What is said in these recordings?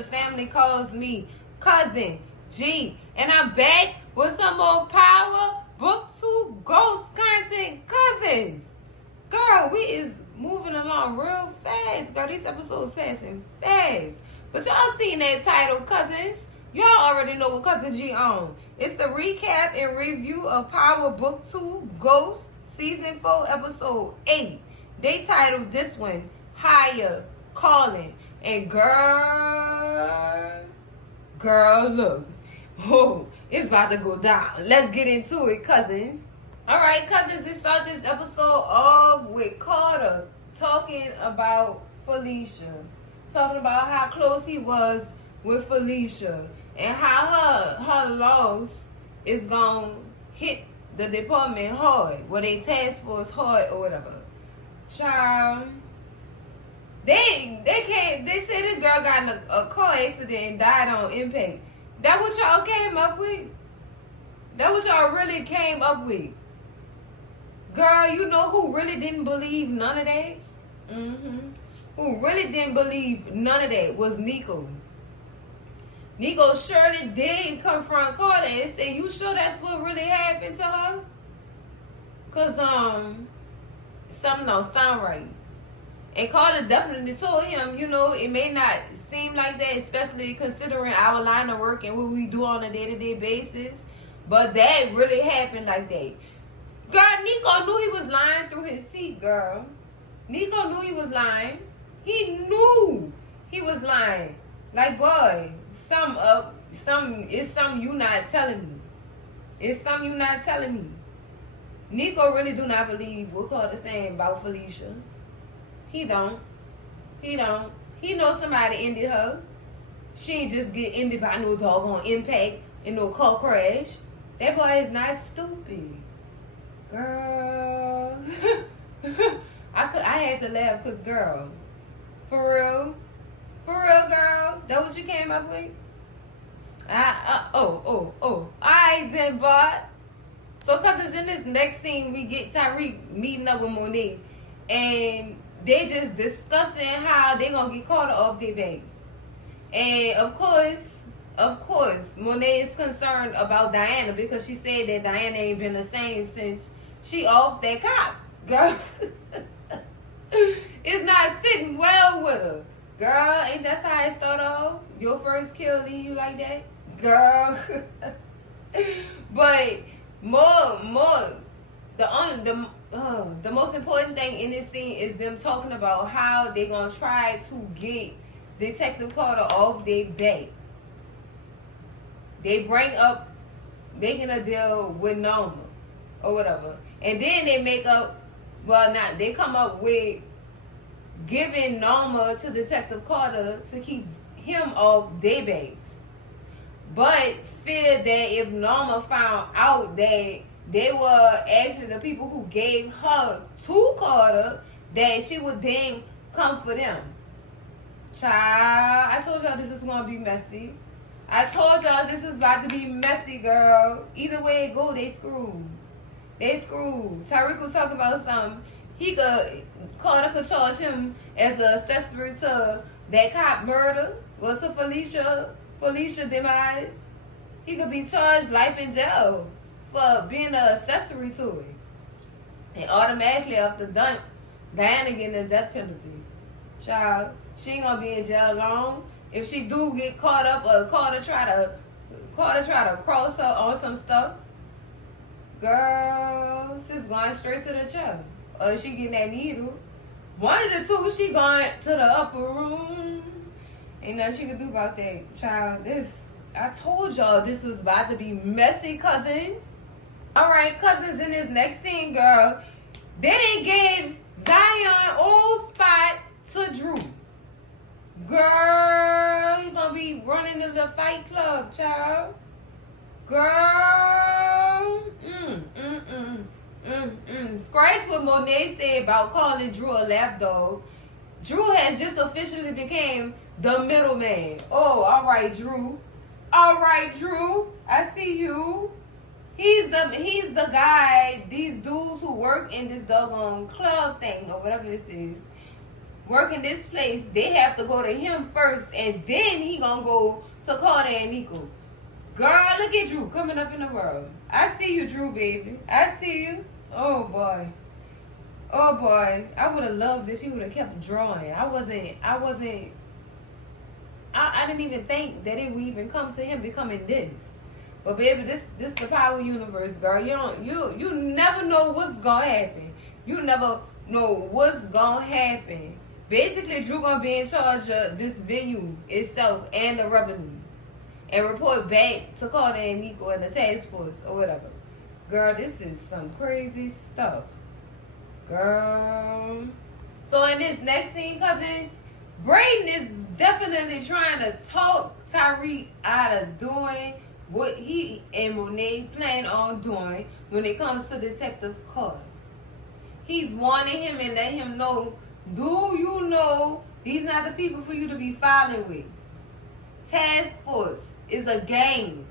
the family calls me Cousin G. And I'm back with some more Power Book 2 Ghost content, cousins. Girl, we is moving along real fast. Girl, these episodes passing fast. But y'all seen that title, cousins. Y'all already know what Cousin G on. It's the recap and review of Power Book 2 Ghost Season 4 Episode 8. They titled this one, Higher Calling. And girl, look. Oh, it's about to go down. Let's get into it, cousins. Alright, cousins, we start this episode off with Carter talking about Felicia. Talking about how close he was with Felicia. And how her loss is going to hit the department hard. Well, they task force hard or whatever. Child. They say this girl got in a car accident and died on impact. That what y'all came up with? That what y'all really came up with? Girl, you know who really didn't believe none of that? Who really didn't believe none of that was Nico. Nico surely did confront Carter and say, you sure that's what really happened to her? Cause something don't sound right. And Carter definitely told him, you know, it may not seem like that, especially considering our line of work and what we do on a day-to-day basis. But that really happened like that. Girl, Nico knew he was lying through his teeth, girl. Nico knew he was lying. He knew he was lying. Like, boy, it's something you not telling me. It's something you not telling me. Nico really do not believe what Carter's saying about Felicia. He don't. He knows somebody ended her. She ain't just get ended by no doggone impact and no car crash. That boy is not stupid. Girl. I had to laugh because, girl, for real, girl, that what you came up with? Alright then, but so cousins, in this next scene we get Tyreek meeting up with Monet, and they just discussing how they gonna get Carter off their back. And of course, Monet is concerned about Diana because she said that Diana ain't been the same since she off that cop. Girl, it's not sitting well with her. Girl, ain't that how it start off? Your first kill leave you like that? Girl. But the most important thing in this scene is them talking about how they gonna try to get Detective Carter off their back. They bring up making a deal with Norma or whatever. And then they they come up with giving Norma to Detective Carter to keep him off their backs. But fear that if Norma found out that they were actually the people who gave her to Carter, that she would then come for them. Child, I told y'all this is going to be messy. I told y'all this is about to be messy, girl. Either way it go, they screwed. Tyreek was talking about something. Carter could charge him as an accessory to that cop murder. Well, to Felicia demise. He could be charged life in jail for being an accessory to it. And automatically after Diana getting a death penalty. Child, she ain't gonna be in jail long. If she do get caught up or Carter try to cross her on some stuff, girl, she's going straight to the chair. Or she getting that needle. One of the two, she going to the upper room. Ain't nothing she can do about that. Child, I told y'all this was about to be messy, cousins. Alright, cousins, in this next scene, girl, they done gave Zion old spot to Drew. Girl, you gonna be running to the fight club, child. Girl. Scratch what Monet said about calling Drew a lapdog. Drew has just officially became the middleman. Oh, alright, Drew. Alright, Drew. I see you. He's the guy, these dudes who work in this doggone club thing or whatever this is. working this place, they have to go to him first, and then he gonna go to Carter and Nico. Girl, look at Drew coming up in the world. I see you, Drew, baby. I see you. Oh, boy. Oh, boy. I would have loved if he would have kept drawing. I didn't even think that it would even come to him becoming this. But, baby, this the power universe, girl. You never know what's going to happen. You never know what's going to happen. Basically, Drew going to be in charge of this venue itself and the revenue. And report back to Carter and Nico and the task force or whatever. Girl, this is some crazy stuff. Girl. So in this next scene, cousins, Brayden is definitely trying to talk Tariq out of doing what he and Monet plan on doing when it comes to Detective Carter. He's warning him and let him know, do you know these not the people for you to be filing with? Task force is a gang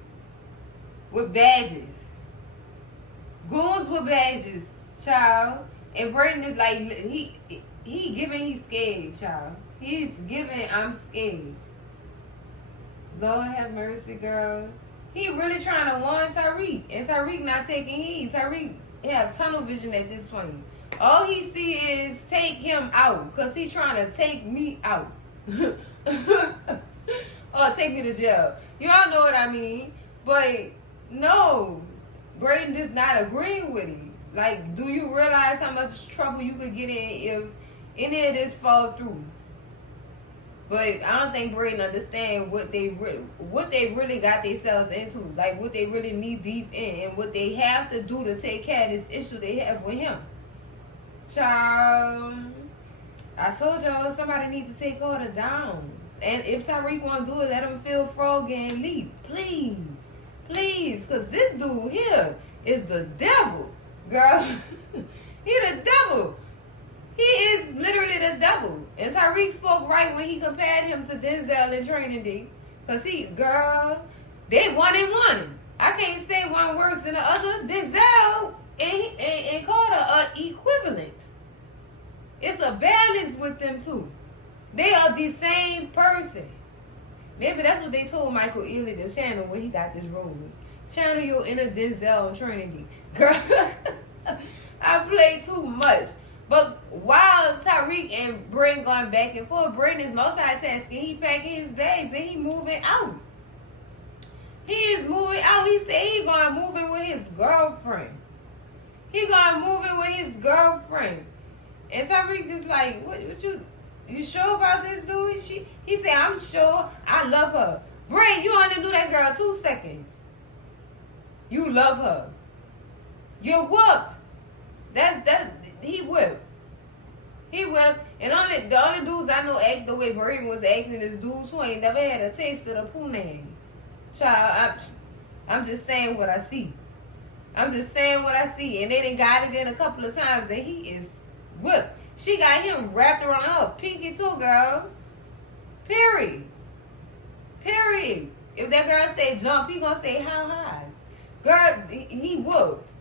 with badges. Goons with badges, child. And Brayden is like, he giving he's scared, child. He's giving I'm scared. Lord have mercy, girl. He really trying to warn Tariq. And Tariq not taking heed. Tariq have tunnel vision at this point. All he see is take him out. Because he trying to take me out. Or take me to jail. Y'all know what I mean. But no, Brayden is not agreeing with him. Like, do you realize how much trouble you could get in if any of this fall through? But I don't think Brayden understand what they really got themselves into. Like, what they really knee deep in. And what they have to do to take care of this issue they have with him. Child, I told y'all somebody needs to take Carter down. And if Tariq want to do it, let him feel froggy and leap. Please. Please. Because this dude here is the devil. Girl. He the devil. He is literally the devil. And Tariq spoke right when he compared him to Denzel in Training Day. Because girl, they 1-1. I can't say one worse than the other. Denzel and Carter are equivalent. It's a balance with them two. They are the same person. Maybe that's what they told Michael Ealy to channel when he got this role. Channel your inner Denzel Trinity. Girl, I play too much. But while Tariq and Brayden going back and forth, Brayden is multitasking. He packing his bags and he moving out. He is moving out. He said he going moving with his girlfriend. He going moving with his girlfriend. And Tariq just like, what you sure about this dude? He said, I'm sure. I love her. Brayden, you only knew that girl 2 seconds. You love her. You're whooped. He whipped. He whipped. And the only dudes I know act the way Brayden was acting is dudes who ain't never had a taste of the punani. Child, I'm just saying what I see. I'm just saying what I see. And they done got it in a couple of times and he is whipped. She got him wrapped around her pinky too, girl. Period. If that girl say jump, he gonna say how high. Girl, he whooped.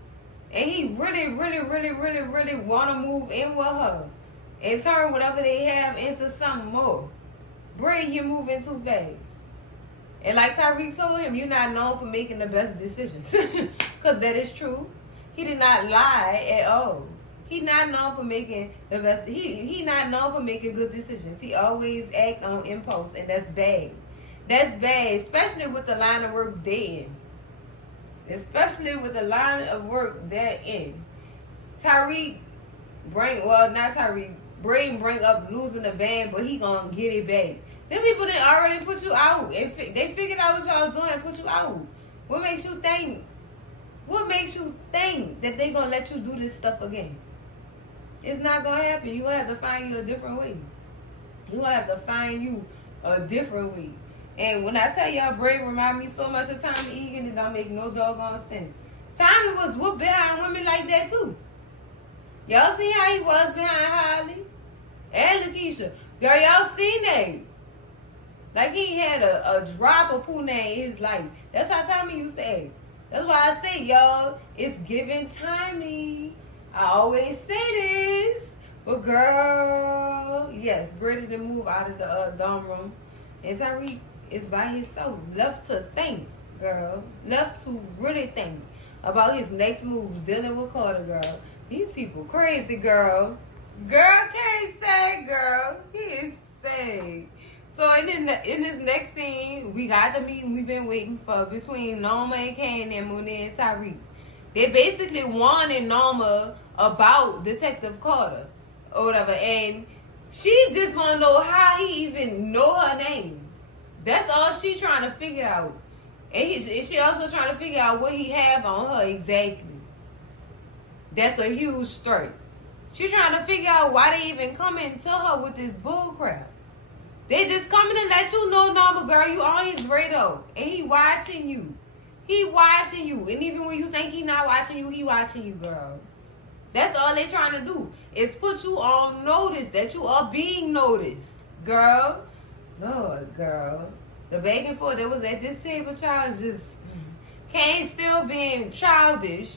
And he really want to move in with her. And turn whatever they have into something more. Brayden, you're moving too fast. And like Tariq told him, you're not known for making the best decisions. Because that is true. He did not lie at all. He not known for making the best. He not known for making good decisions. He always act on impulse, and that's bad. That's bad, especially with the line of work they're in. Especially with the line of work they're in. Brayden bring up losing the band, but he gonna get it back. Them people that already put you out, and they figured out what y'all was doing and put you out. What makes you think that they gonna let you do this stuff again? It's not gonna happen. You gonna have to find you a different way. And when I tell y'all, Brayden remind me so much of Tommy Egan, it don't make no doggone sense. Tommy was whooped behind women like that too. Y'all see how he was behind Holly and Lakeisha? Girl, y'all seen that? Like he had a drop of punani in his life. That's how Tommy used to act. That's why I say, y'all, it's giving Tommy. I always say this, But girl, yes, Brayden didn't move out of the dorm room. And Tyreek is by himself, left to think, girl. Left to really think about his next moves, dealing with Carter, girl. These people crazy, girl. Girl can't say, girl. He is sad. So in this next scene, we got the meeting we've been waiting for between Norma and Kane and Monet and Tyreek. They basically warning Norma about Detective Carter or whatever, and she just want to know how he even know her name. That's all she trying to figure out. And she also trying to figure out what he have on her exactly. That's a huge strike. She trying to figure out why they even coming to her with this bull crap. They just coming to let you know, Norma, girl, you on his radar. And he watching you. He watching you. And even when you think he not watching you, he watching you, girl. That's all they trying to do. Is put you on notice that you are being noticed, girl. Lord, girl. The begging for that was at this table, child, just Kane still being childish.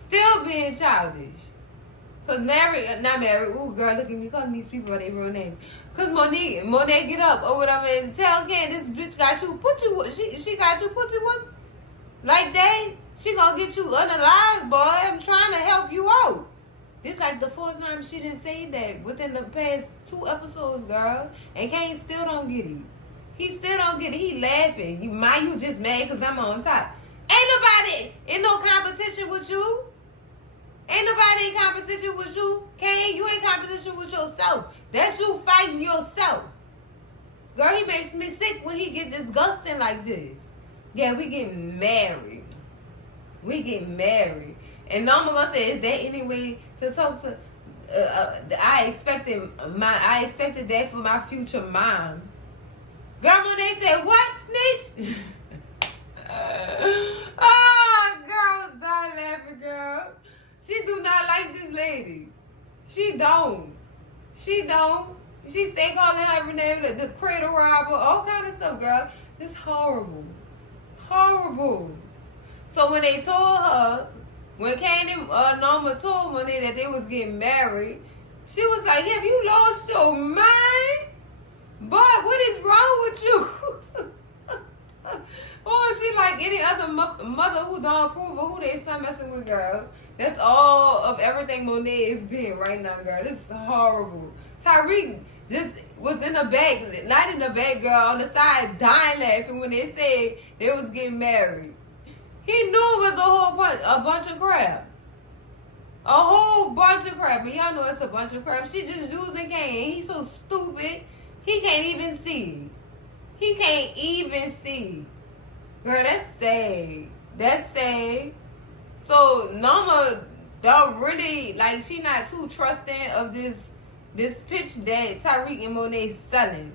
Still being childish. Cause not Mary, ooh girl, look at me calling these people by their real name. Cause Monet get up or whatever and tell Ken this bitch got you she got you pussy whipped. Like that, she gonna get you unalive, boy. I'm trying to help you out. This like the fourth time she didn't say that within the past 2 episodes, girl. And Kane still don't get it. He still don't get it. He laughing. You just mad cause I'm on top. Ain't nobody in no competition with you. Ain't nobody in competition with you. Kane, you in competition with yourself. That's you fighting yourself. Girl, he makes me sick when he get disgusting like this. Yeah, we getting married. We getting married. And Norma gonna say, is there any way to talk to I expected that for my future mom. Girl, when they said, what, snitch? Oh, girl, die laughing, girl. She do not like this lady. She don't. She stay calling her every name, the cradle robber, all kind of stuff, girl. It's horrible. Horrible. So when they told her, when Kane and Norma told Monet that they was getting married, she was like, have you lost your mind? Boy, what is wrong with you? Oh, she like any other mother who don't approve of who they son messing with, girl. That's all of everything Monet is being right now, girl. This is horrible. Tyreek just was in the back, not in the back, girl, on the side, dying laughing when they said they was getting married. He knew it was a bunch of crap. A whole bunch of crap. And y'all know it's a bunch of crap. She just using Kane. He's so stupid. He can't even see. He can't even see. Girl, that's sad. That's sad. So Norma don't really, like, she not too trusting of this pitch that Tyreek and Monet selling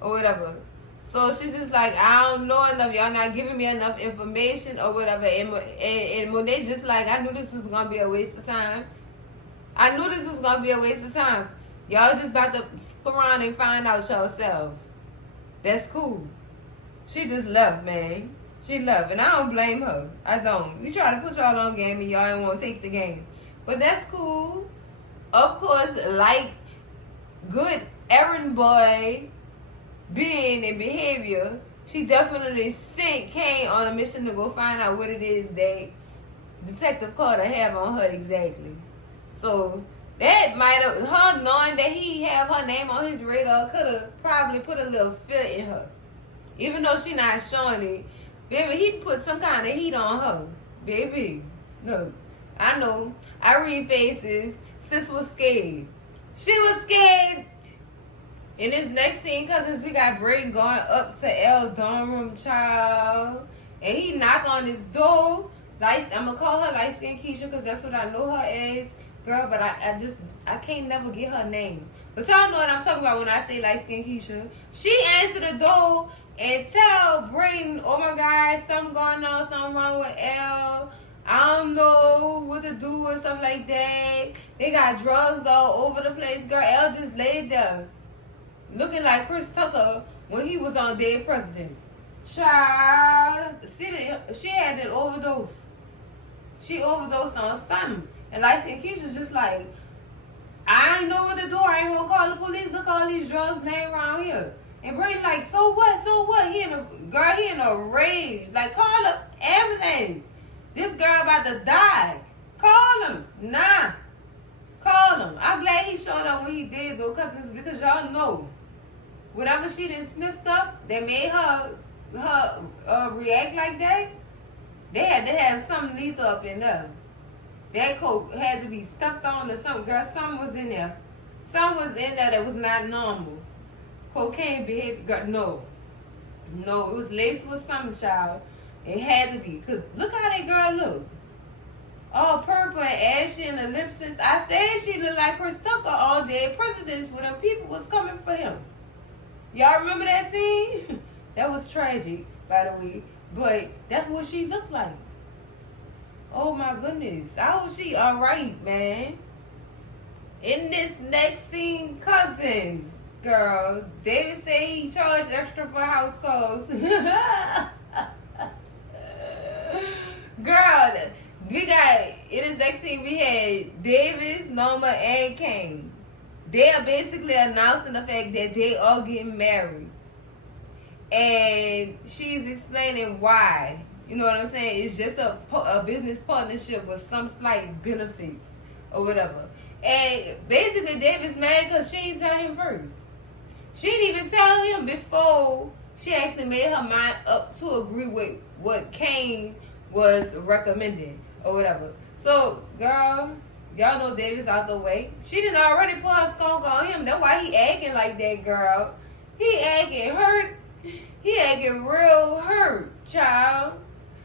or whatever. So she's just like, I don't know enough. Y'all not giving me enough information or whatever. And Monet just like, I knew this was going to be a waste of time. I knew this was going to be a waste of time. Y'all just about to fuck around and find out yourselves. That's cool. She just left, man. She left. And I don't blame her. I don't. We try to put y'all on game and y'all ain't want to take the game. But that's cool. Of course, like good errand boy being and behavior, she definitely sent Kane on a mission to go find out what it is that Detective Carter have on her exactly. So that might have, her knowing that he have her name on his radar could have probably put a little fear in her. Even though she not showing it, baby, he put some kind of heat on her. Baby, look, I know. I read faces. Sis was scared. She was scared. In this next scene, cousins, we got Brayden going up to L dorm room, child. And he knock on his door. I'm going to call her light skin Keisha because that's what I know her as. Girl, but I can't never get her name. But y'all know what I'm talking about when I say light skin Keisha. She answered the door and tell Brayden, oh my God, something going on, something wrong with L. I don't know what to do or stuff like that. They got drugs all over the place. Girl, L just laid there looking like Chris Tucker when he was on Dead Presidents. Child, she had that overdose. She overdosed on something. And like Keisha's just like, I ain't know what to do. I ain't gonna call the police. Look all these drugs laying around here. And Brayden like, so what? So what? He in a rage. Like, call the ambulance. This girl about to die. Call him. Nah. Call him. I'm glad he showed up when he did though, because y'all know. Whatever she done sniffed up that made her react like that, they had to have something lethal up in there. That coke had to be stepped on or something. Girl, something was in there. Something was in there that was not normal. Cocaine behavior. Girl, no. No, it was laced with something, child. It had to be. Because look how that girl looked. All purple and ashy and the lips. I said she looked like her sucker all day. Presidents with them people was coming for him. Y'all remember that scene? That was tragic, by the way. But that's what she looked like. Oh my goodness. I hope she alright, man. In this next scene, cousins. Girl, David said he charged extra for house calls. Girl, we got, in this next scene, we had Davis, Norma, and Kane. They are basically announcing the fact that they all getting married. And she's explaining why. You know what I'm saying? It's just a business partnership with some slight benefits or whatever. And basically, David's mad because she didn't tell him first. She didn't even tell him before she actually made her mind up to agree with what Kane was recommending or whatever. So, girl, y'all know David's out the way. She didn't already put her skunk on him. That's why he acting like that, girl. He acting hurt. He acting real hurt, child.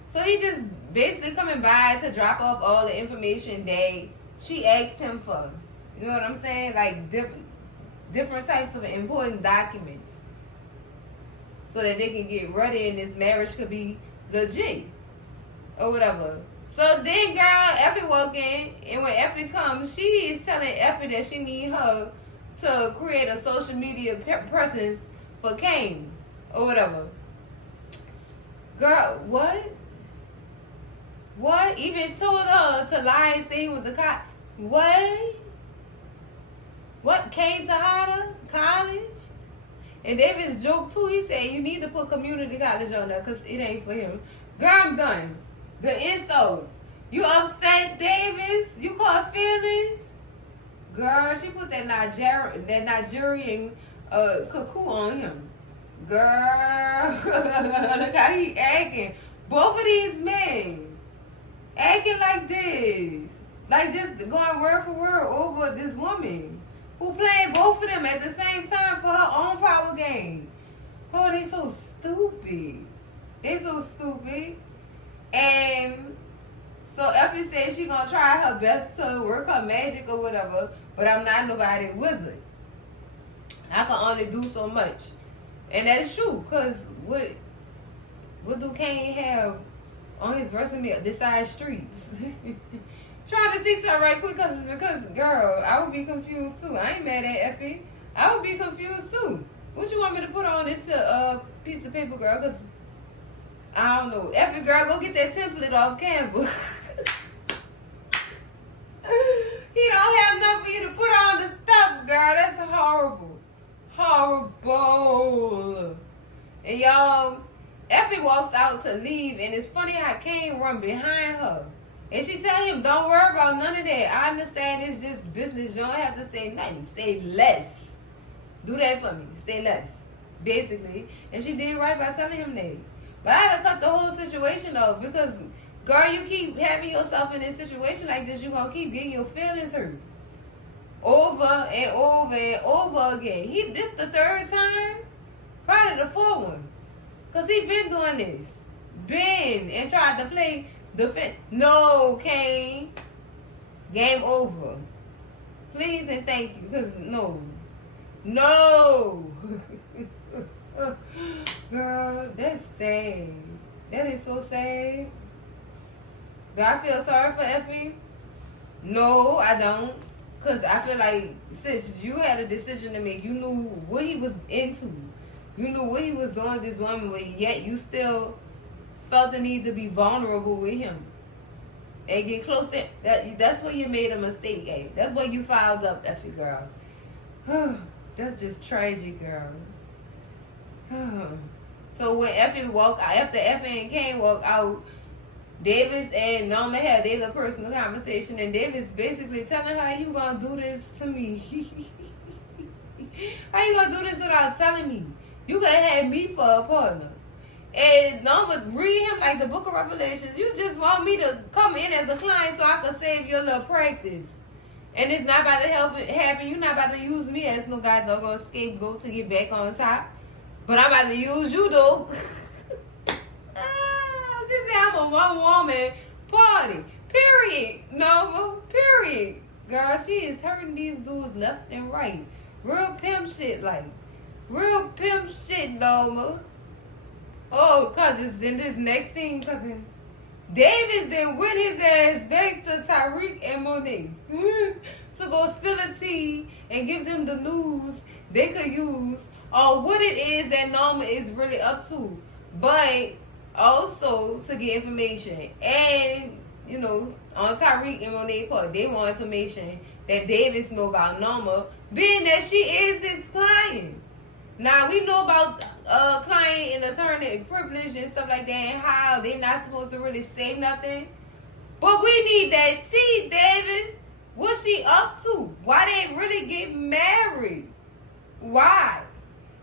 So he just basically coming by to drop off all the information that she asked him for. You know what I'm saying? Like different types of important documents. So that they can get ready and this marriage could be legit. Or whatever. So then girl, Effie walk in, and when Effie comes, she is telling Effie that she need her to create a social media presence for Kane. Or whatever. Girl, what? What? Even told her to lie and say he was a cop. What? What? Came to Hada College? And Davis joked too. He said, you need to put community college on there because it ain't for him. Girl, I'm done. The insults. You upset, Davis? You caught feelings? Girl, she put that Nigerian cuckoo on him. Girl, look how he acting. Both of these men acting like this. Like just going word for word over this woman who playing both of them at the same time for her own power game. Oh, they so stupid. They so stupid. And so Effie said she gonna try her best to work her magic or whatever, but I'm not nobody wizard. I can only do so much. And that is true, because what do Kane have on his resume besides streets? Trying to see something right quick because, girl, I would be confused too. I ain't mad at Effie. I would be confused too. What you want me to put on this piece of paper, girl? Because, I don't know. Effie, girl, go get that template off Canva. He don't have nothing for you to put on the stuff, girl. That's horrible. Horrible. And y'all, Effie walks out to leave, and it's funny how Kane run behind her. And she tell him, don't worry about none of that. I understand it's just business. You don't have to say nothing. Say less. Do that for me. Say less. Basically. And she did right by telling him that. But I had to cut the whole situation off because, girl, you keep having yourself in this situation like this, you're going to keep getting your feelings hurt. Over and over and over again. This the third time? Probably the fourth one. Because he been doing this. Been. And tried to play defense. No, Kane. Game over. Please and thank you. Because no. No. Girl, that's sad. That is so sad. Do I feel sorry for Effie? No, I don't. Because I feel like, sis, you had a decision to make. You knew what he was into. You knew what he was doing with this woman, but yet you still felt the need to be vulnerable with him. and get close to that's where you made a mistake, eh? That's where you fouled up, Effie girl. That's just tragic, girl. So when Effie walked out, after Effie and Kane walked out, Davis and Norma had their little personal conversation, and Davis basically telling her, "How you gonna do this to me? How you gonna do this without telling me? You gotta have me for a partner." And Norma read him like the Book of Revelations. You just want me to come in as a client so I can save your little practice. And it's not about to happen. You're not about to use me as no goddamn scapegoat to get back on top. But I'm about to use you, though. She said I'm a one-woman party. Period, Nova. Period. Girl, she is hurting these dudes left and right. Real pimp shit, like. Real pimp shit, Nova. Oh, cousins, in this next scene, cousins. Davis then went his ass back to Tyreek and Monet to go spill the tea and give them the news they could use on what it is that Norma is really up to. But also to get information. And, you know, on Tyreek and Monet part, they want information that Davis know about Norma, being that she is his client. Now, we know about client and attorney privilege and stuff like that and how they're not supposed to really say nothing. But we need that tea, Davis. What's she up to? Why they really get married? Why?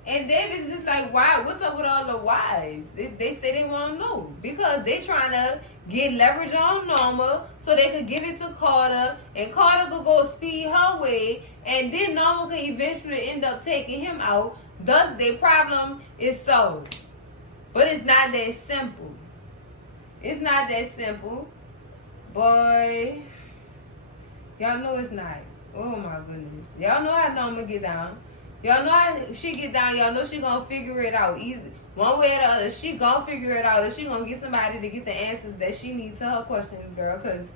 And David's just like, why? What's up with all the whys? They say they want to know. Because they trying to get leverage on Norma so they could give it to Carter. And Carter could go speed her way. And then Norma could eventually end up taking him out. Thus, their problem is solved. But it's not that simple. It's not that simple. Boy, y'all know it's not. Oh, my goodness. Y'all know how Norma get down. Y'all know how she get down. Y'all know she gonna figure it out. Easy. One way or the other, she gonna figure it out. And she gonna get somebody to get the answers that she needs to her questions, girl. Because,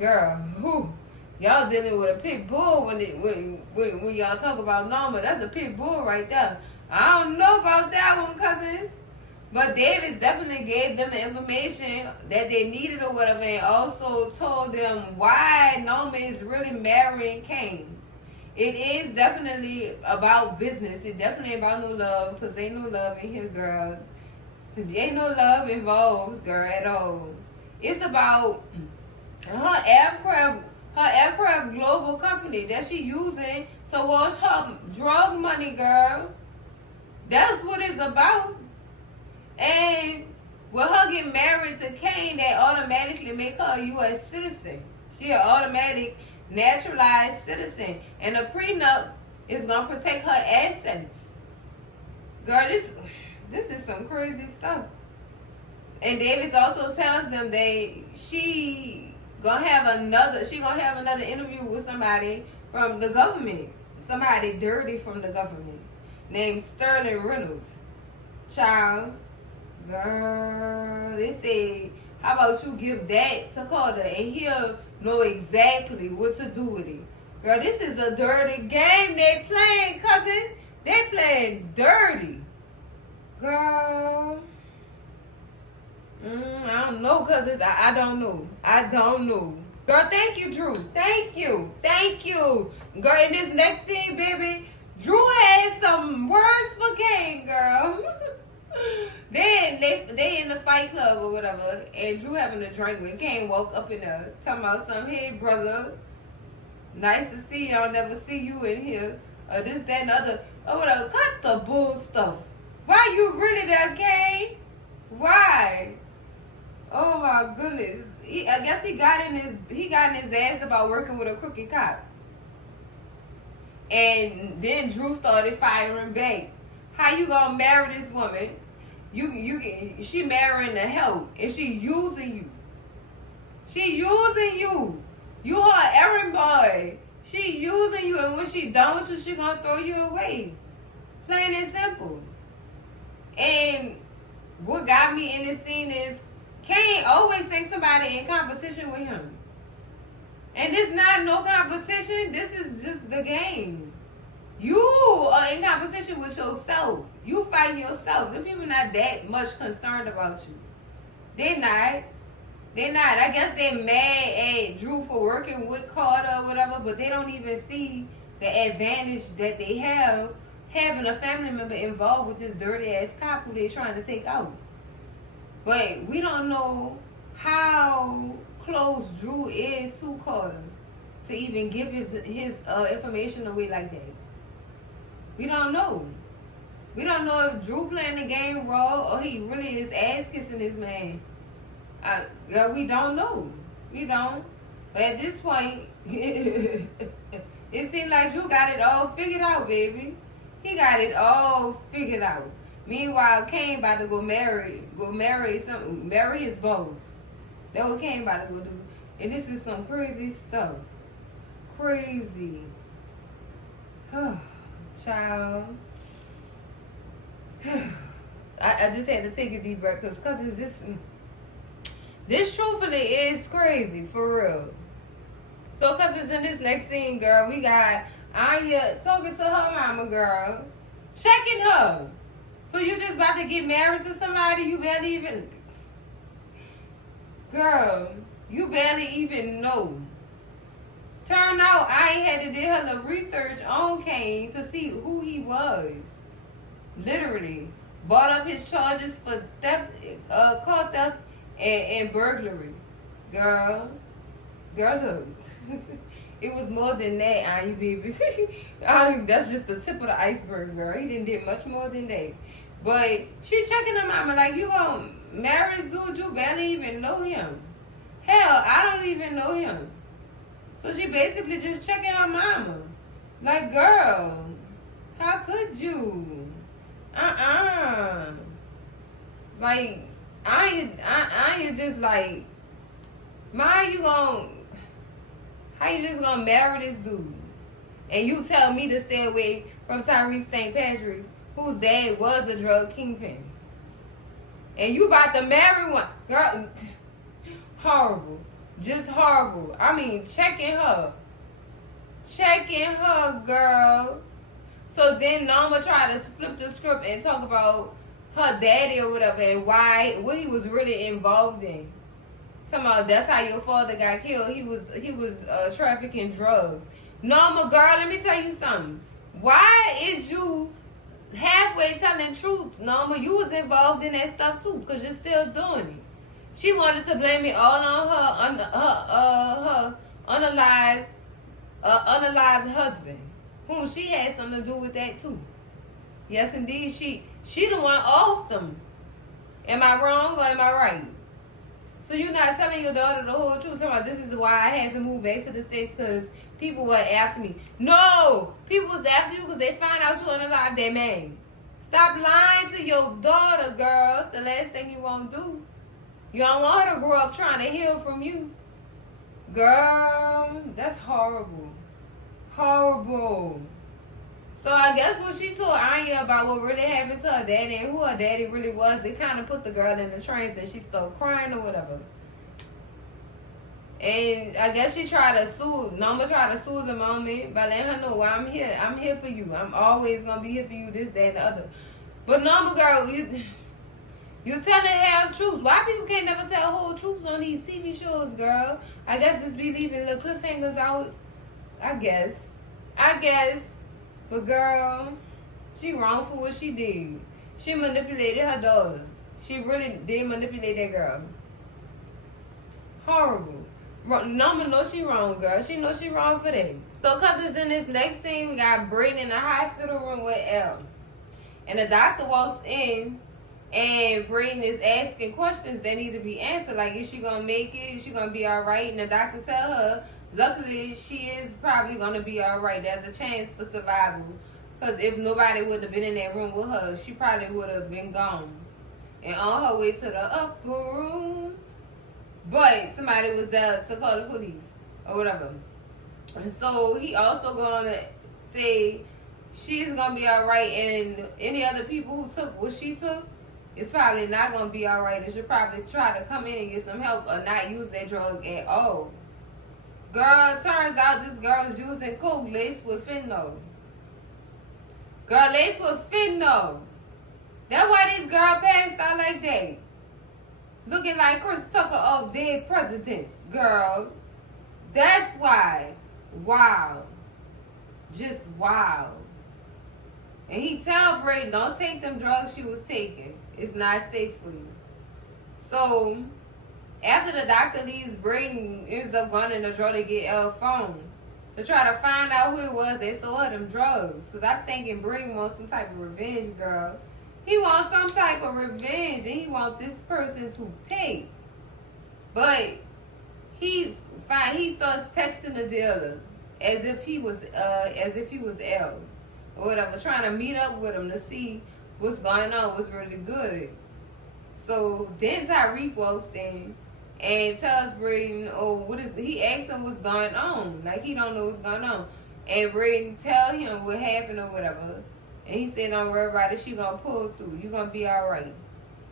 girl, whew. Y'all dealing with a pit bull when y'all talk about Norma. That's a pit bull right there. I don't know about that one, cousins. But Davis definitely gave them the information that they needed or whatever, and also told them why Norma is really marrying Kane. It is definitely about business. It's definitely about no love, because ain't no love in here, girl. There ain't no love involved, girl, at all. It's about her aircraft global company that she using to wash her drug money, girl. That's what it's about. And with her getting married to Kane, that automatically make her a U.S. citizen. She an automatic naturalized citizen. And a prenup is going to protect her assets. Girl, this is some crazy stuff. And Davis also tells them that she gonna have another interview with somebody from the government. Somebody dirty from the government. Named Sterling Reynolds. Child. Girl, they say, how about you give that to Carter and he'll know exactly what to do with it. Girl, this is a dirty game they playing, cousin. They playing dirty. Girl. I don't know, cousins. I don't know. I don't know. Girl, thank you, Drew. Thank you. Thank you. Girl, in this next scene, baby, Drew had some words for Kane, girl. They in the fight club or whatever, and Drew having a drink when Kane woke up in there talking about something. Hey, brother, nice to see you. I'll never see you in here. Or this, that, and other. Or whatever. Cut the bull stuff. Why you really there, Kane? Why? Oh my goodness. I guess he got in his ass about working with a crooked cop. And then Drew started firing back. How you gonna marry this woman? She marrying the help, and she using you. She using you. You her errand boy. She using you, and when she done with you, she gonna throw you away. Plain and simple. And what got me in this scene is Kane always thinks somebody in competition with him. And it's not no competition. This is just the game. You are in competition with yourself. You fighting yourself. Them people not that much concerned about you. They're not. They not. I guess they mad at Drew for working with Carter or whatever, but they don't even see the advantage that they have having a family member involved with this dirty ass cop who they trying to take out. But we don't know how close Drew is to Carter to even give his information away like that. We don't know. We don't know if Drew playing the game raw or he really is ass kissing this man. We don't know. We don't. But at this point, it seems like Drew got it all figured out, baby. He got it all figured out. Meanwhile, Kane about to marry his boss. That's what Kane about to go do. And this is some crazy stuff. Crazy. Child. I just had to take a deep breath because cousins, this truthfully is crazy, for real. So cousins, in this next scene, girl, we got Anya talking to her mama, girl. Checking her. So you just about to get married to somebody you barely even... Girl, you barely even know. Turn out I had to do her little research on Kane to see who he was. Literally. Brought up his charges for theft, car theft, and burglary. Girl, look. It was more than that, Anya, baby. That's just the tip of the iceberg, girl. He didn't do much more than that. But she checking her mama like, you gonna marry dude you barely even know him. Hell, I don't even know him. So she basically just checking her mama. Like, girl, how could you? Like, I just like, how you just gonna marry this dude? And you tell me to stay away from Tyrese St. Patrick, whose dad was a drug kingpin. And you about to marry one. Girl, horrible. Just horrible. I mean, checking her. Checking her, girl. So then Norma tried to flip the script and talk about her daddy or whatever and what he was really involved in. Talking about that's how your father got killed. He was trafficking drugs. Norma, girl, let me tell you something. Why is you halfway telling truths, Norma? You was involved in that stuff too, because you're still doing it. She wanted to blame it all on her unalived husband, whom she had something to do with that too. Yes, indeed, she the one off them. Am I wrong or am I right? So you're not telling your daughter the whole truth. About this is why I had to move back to the States because people were after me. No, people was after you because they found out you unalived that man. Stop lying to your daughter, girl. It's the last thing you want to do. You don't want her to grow up trying to heal from you. Girl, that's horrible. Horrible. So I guess when she told Anya about what really happened to her daddy and who her daddy really was, it kind of put the girl in the trance and she started crying or whatever. And I guess she tried to Norma tried to soothe the moment by letting her know, well, I'm here. I'm here for you. I'm always going to be here for you, this, that, and the other. But Norma, girl, you telling half truths. Why people can't never tell whole truths on these TV shows, girl? I guess just be leaving little cliffhangers out. I guess. But girl, she wrong for what she did. She manipulated her daughter. She really did manipulate that girl. Horrible. Norma knows she wrong, girl. She knows she wrong for that. So cousins, in this next scene, we got Brayden in the hospital room with Elle. And the doctor walks in and Brayden is asking questions that need to be answered. Like, is she going to make it? Is she going to be all right? And the doctor tell her, luckily, she is probably going to be all right. There's a chance for survival. Because if nobody would have been in that room with her, she probably would have been gone. And on her way to the upper room, but somebody was there to call the police or whatever. And so he also going to say she's going to be all right. And any other people who took what she took, it's probably not going to be all right. They should probably try to come in and get some help or not use that drug at all. Girl, turns out this girl is using coke laced with fentanyl. Girl, laced with fentanyl. That's why this girl passed out like that. looking like Chris Tucker of Dead Presidents, girl. That's why. Wow. Just wow. And he tell Brayden, don't take them drugs she was taking. It's not safe for you. So, after the doctor leaves, Brayden ends up going in the drawer to get Elle's phone to try to find out who it was that sold her them drugs. Because I'm thinking Brayden wants some type of revenge, girl. He wants some type of revenge, and he wants this person to pay. But he starts texting the dealer as if he was Elle or whatever, trying to meet up with him to see what's going on, what's really good. So then Tyreek walks in and tells Brayden, he asks him what's going on. Like, he don't know what's going on. And Brayden tell him what happened or whatever. And he said, don't worry about it, she gonna pull through. You gonna be alright.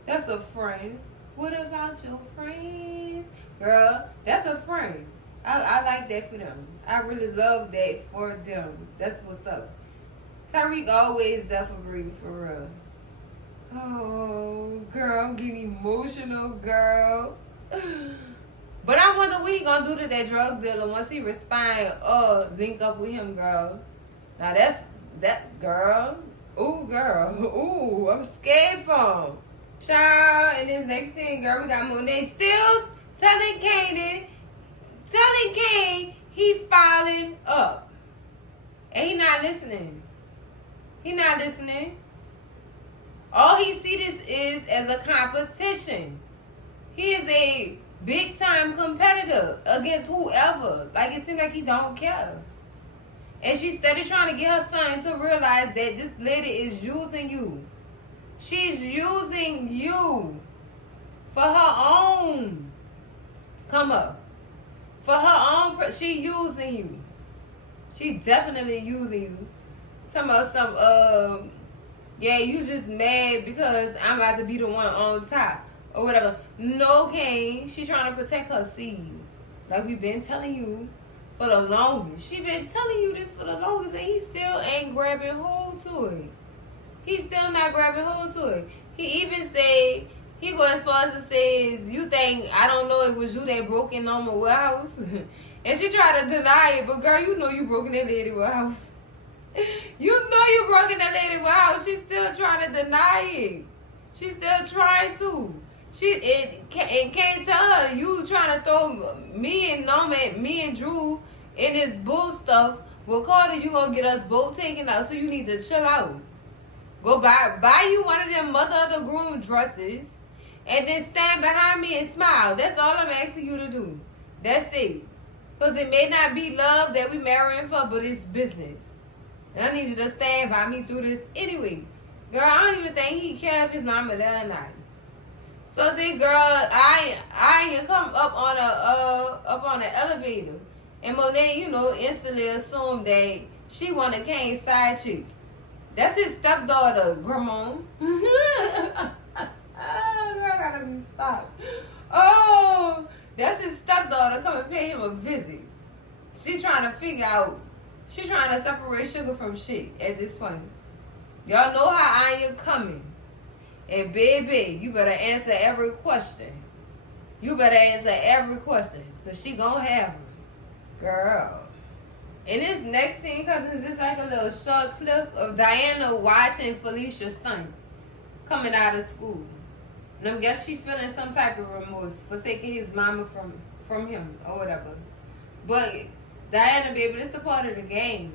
That's a friend. What about your friends? Girl, that's a friend. I like that for them. I really love that for them. That's what's up. Tyreek always there for Brayden, for real. Oh, girl, I'm getting emotional, girl. But I wonder what he gonna do to that drug dealer once he respond or link up with him, girl. Now that girl. Ooh, girl. Ooh, I'm scared for him. Child, and this next thing, girl, we got Monet still telling Kane he falling up. And he not listening. He not listening. All he see this is as a competition. He is a big time competitor against whoever. Like, it seems like he don't care. And she's steady trying to get her son to realize that this lady is using you. She's using you for her own come up. For her own, she using you. She definitely using you. Yeah, you just mad because I'm about to be the one on top or whatever. No, Kane. She trying to protect her seed. Like we've been telling you for the longest. She been telling you this for the longest, and he still ain't grabbing hold to it. He's still not grabbing hold to it. He even say, he go as far as to say, you think I don't know it was you that broke in on my warehouse? And she tried to deny it, but girl, you know you broke in that lady warehouse. You know you broke in that lady warehouse. She's still trying to deny it. She's still trying to. Can't tell her you trying to throw me and Drew in this bull stuff. Well, Carter, you gonna get us both taken out, so you need to chill out. Go buy you one of them mother of the groom dresses, and then stand behind me and smile. That's all I'm asking you to do. That's it. Because it may not be love that we marrying for, but it's business. And I need you to stand by me through this anyway. Girl, I don't even think he cares if his mama there or not. So then, girl, I come up on the elevator. And Monet, instantly assumed that she wanted Kane's side chicks. That's his stepdaughter, Grandma. Girl, I gotta be stopped. Oh, that's his stepdaughter coming pay him a visit. She's trying to separate sugar from shit at this point. Y'all know how I am coming. And baby, you better answer every question. Because she gonna have them. Girl. In this next scene, cousins, it's like a little short clip of Diana watching Felicia's son coming out of school. And I guess she feeling some type of remorse for taking his mama from him or whatever. But Diana, baby, this is a part of the game.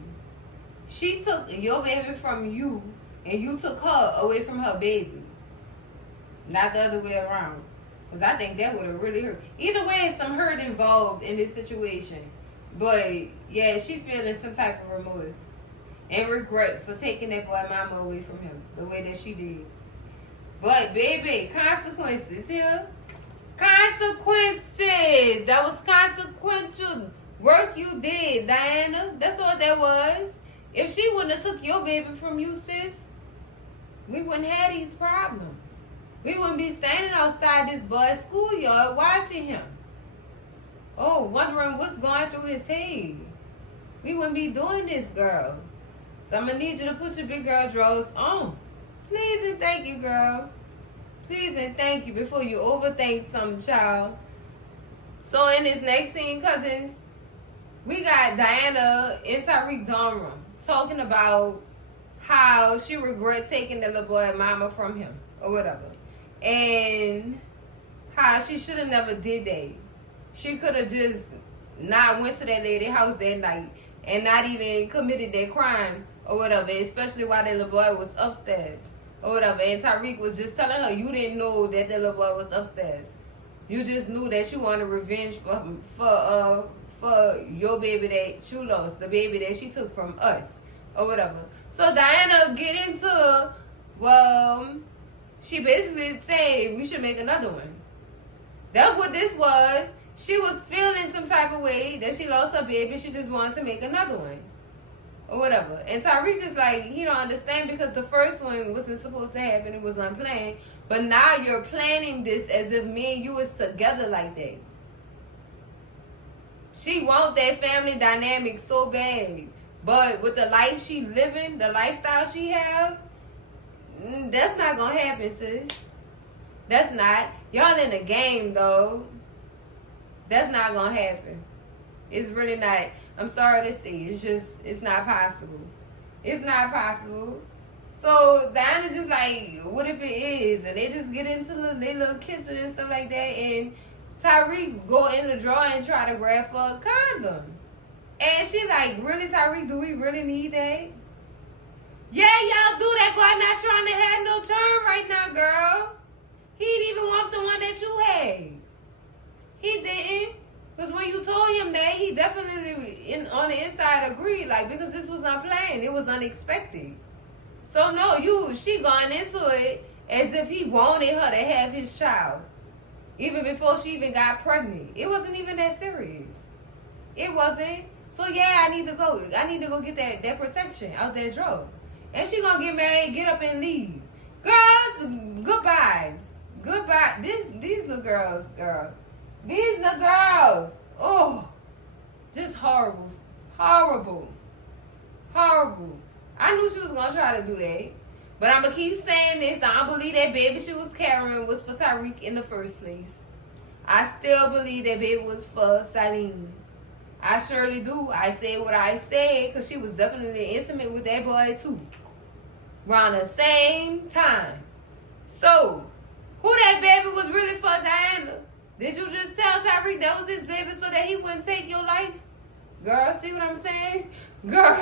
She took your baby from you, and you took her away from her baby. Not the other way around. Because I think that would have really hurt. Either way, some hurt involved in this situation. But, yeah, she feeling some type of remorse and regret for taking that boy mama away from him the way that she did. But, baby, consequences here. Consequences. That was consequential work you did, Diana. That's all that was. If she wouldn't have took your baby from you, sis, we wouldn't have these problems. We wouldn't be standing outside this boy's schoolyard watching him. Oh, wondering what's going through his head. We wouldn't be doing this, girl. So I'm going to need you to put your big girl drawers on. Please and thank you, girl. Please and thank you before you overthink some, child. So in this next scene, cousins, we got Diana in Tariq's dorm room talking about how she regrets taking the little boy mama from him or whatever. And how she should have never did that. She could have just not went to that lady house that night and not even committed that crime or whatever, especially while that little boy was upstairs or whatever. And Tariq was just telling her, you didn't know that the little boy was upstairs. You just knew that you wanted revenge for your baby that you lost, the baby that she took from us or whatever. So Diana get into, well, she basically said we should make another one. That's what this was. She was feeling some type of way that she lost her baby. She just wanted to make another one. Or whatever. And Tariq just like, he don't understand because the first one wasn't supposed to happen. It was unplanned. But now you're planning this as if me and you was together like that. She want that family dynamic so bad. But with the life she living, the lifestyle she have, that's not going to happen, sis. That's not. Y'all in the game, though. That's not going to happen. It's really not. I'm sorry to say. It's just, it's not possible. It's not possible. So Diana's just like, what if it is? And they just get into their little kissing and stuff like that. And Tariq go in the drawer and try to grab for a condom. And she like, really, Tariq, do we really need that? Yeah, y'all do that, but I'm not trying to have no turn right now, girl. He didn't even want the one that you had. He didn't. Because when you told him that, he definitely on the inside agreed. Like, because this was not planned. It was unexpected. So, no, she gone into it as if he wanted her to have his child. Even before she even got pregnant. It wasn't even that serious. It wasn't. So, yeah, I need to go. I need to go get that protection out that drawer. And she gonna get married, get up and leave. Girls, goodbye. Goodbye. These little girls, girl. These little girls. Oh, just horrible. Horrible. Horrible. I knew she was going to try to do that. But I'm going to keep saying this. I don't believe that baby she was carrying was for Tariq in the first place. I still believe that baby was for Salim. I surely do. I said what I said because she was definitely intimate with that boy too. Around the same time. So, who that baby was really for, Diana? Did you just tell Tariq that was his baby so that he wouldn't take your life? Girl, see what I'm saying? Girl.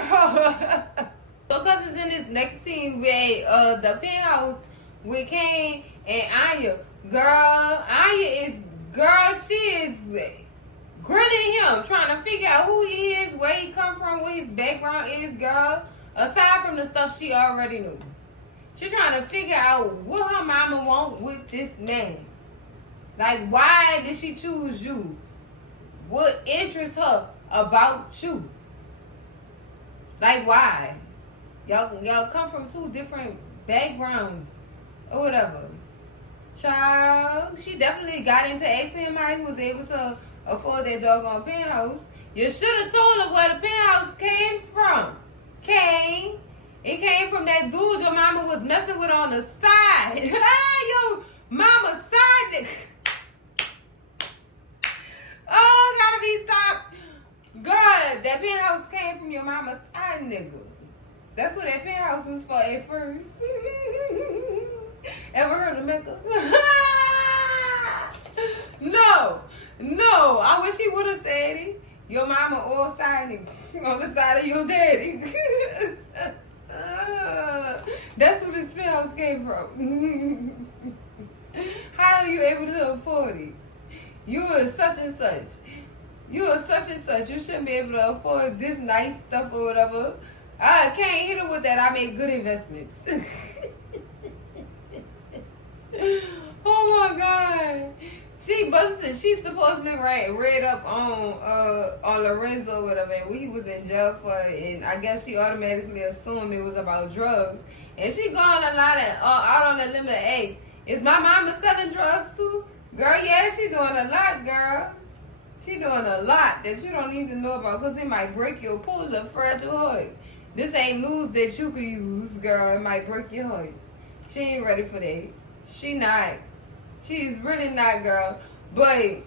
So, cousins, in this next scene where the penthouse with Kane and Anya. Girl, she is grilling him, trying to figure out who he is, where he come from, what his background is, girl. Aside from the stuff she already knew. She's trying to figure out what her mama want with this man. Like, why did she choose you? What interests her about you? Like, why? Y'all come from two different backgrounds or whatever. Child, she definitely got into asking him how he was able to afford that doggone penthouse. You should have told her where the penthouse came from. It came from that dude your mama was messing with on the side. Yo, mama side. Oh, gotta be stopped. God, that penthouse came from your mama's side, nigga. That's what that penthouse was for at first. Ever heard of Mecca? No. I wish he would have said it. Your mama all side on the side of your daddy. That's where this penthouse came from. How are you able to afford it? You are such and such. You are such and such. You shouldn't be able to afford this nice stuff or whatever. I can't hit her with that. I make good investments. Oh my God. She's supposedly read up on Lorenzo or whatever, and what he was in jail for, and I guess she automatically assumed it was about drugs. And she gone a lot of, out on a limb of eggs. Is my mama selling drugs too? Girl, yeah, she doing a lot, girl. She doing a lot that you don't need to know about because it might break your poor little fragile heart. This ain't news that you could use, girl. It might break your heart. She ain't ready for that. She not. She's really not, girl. But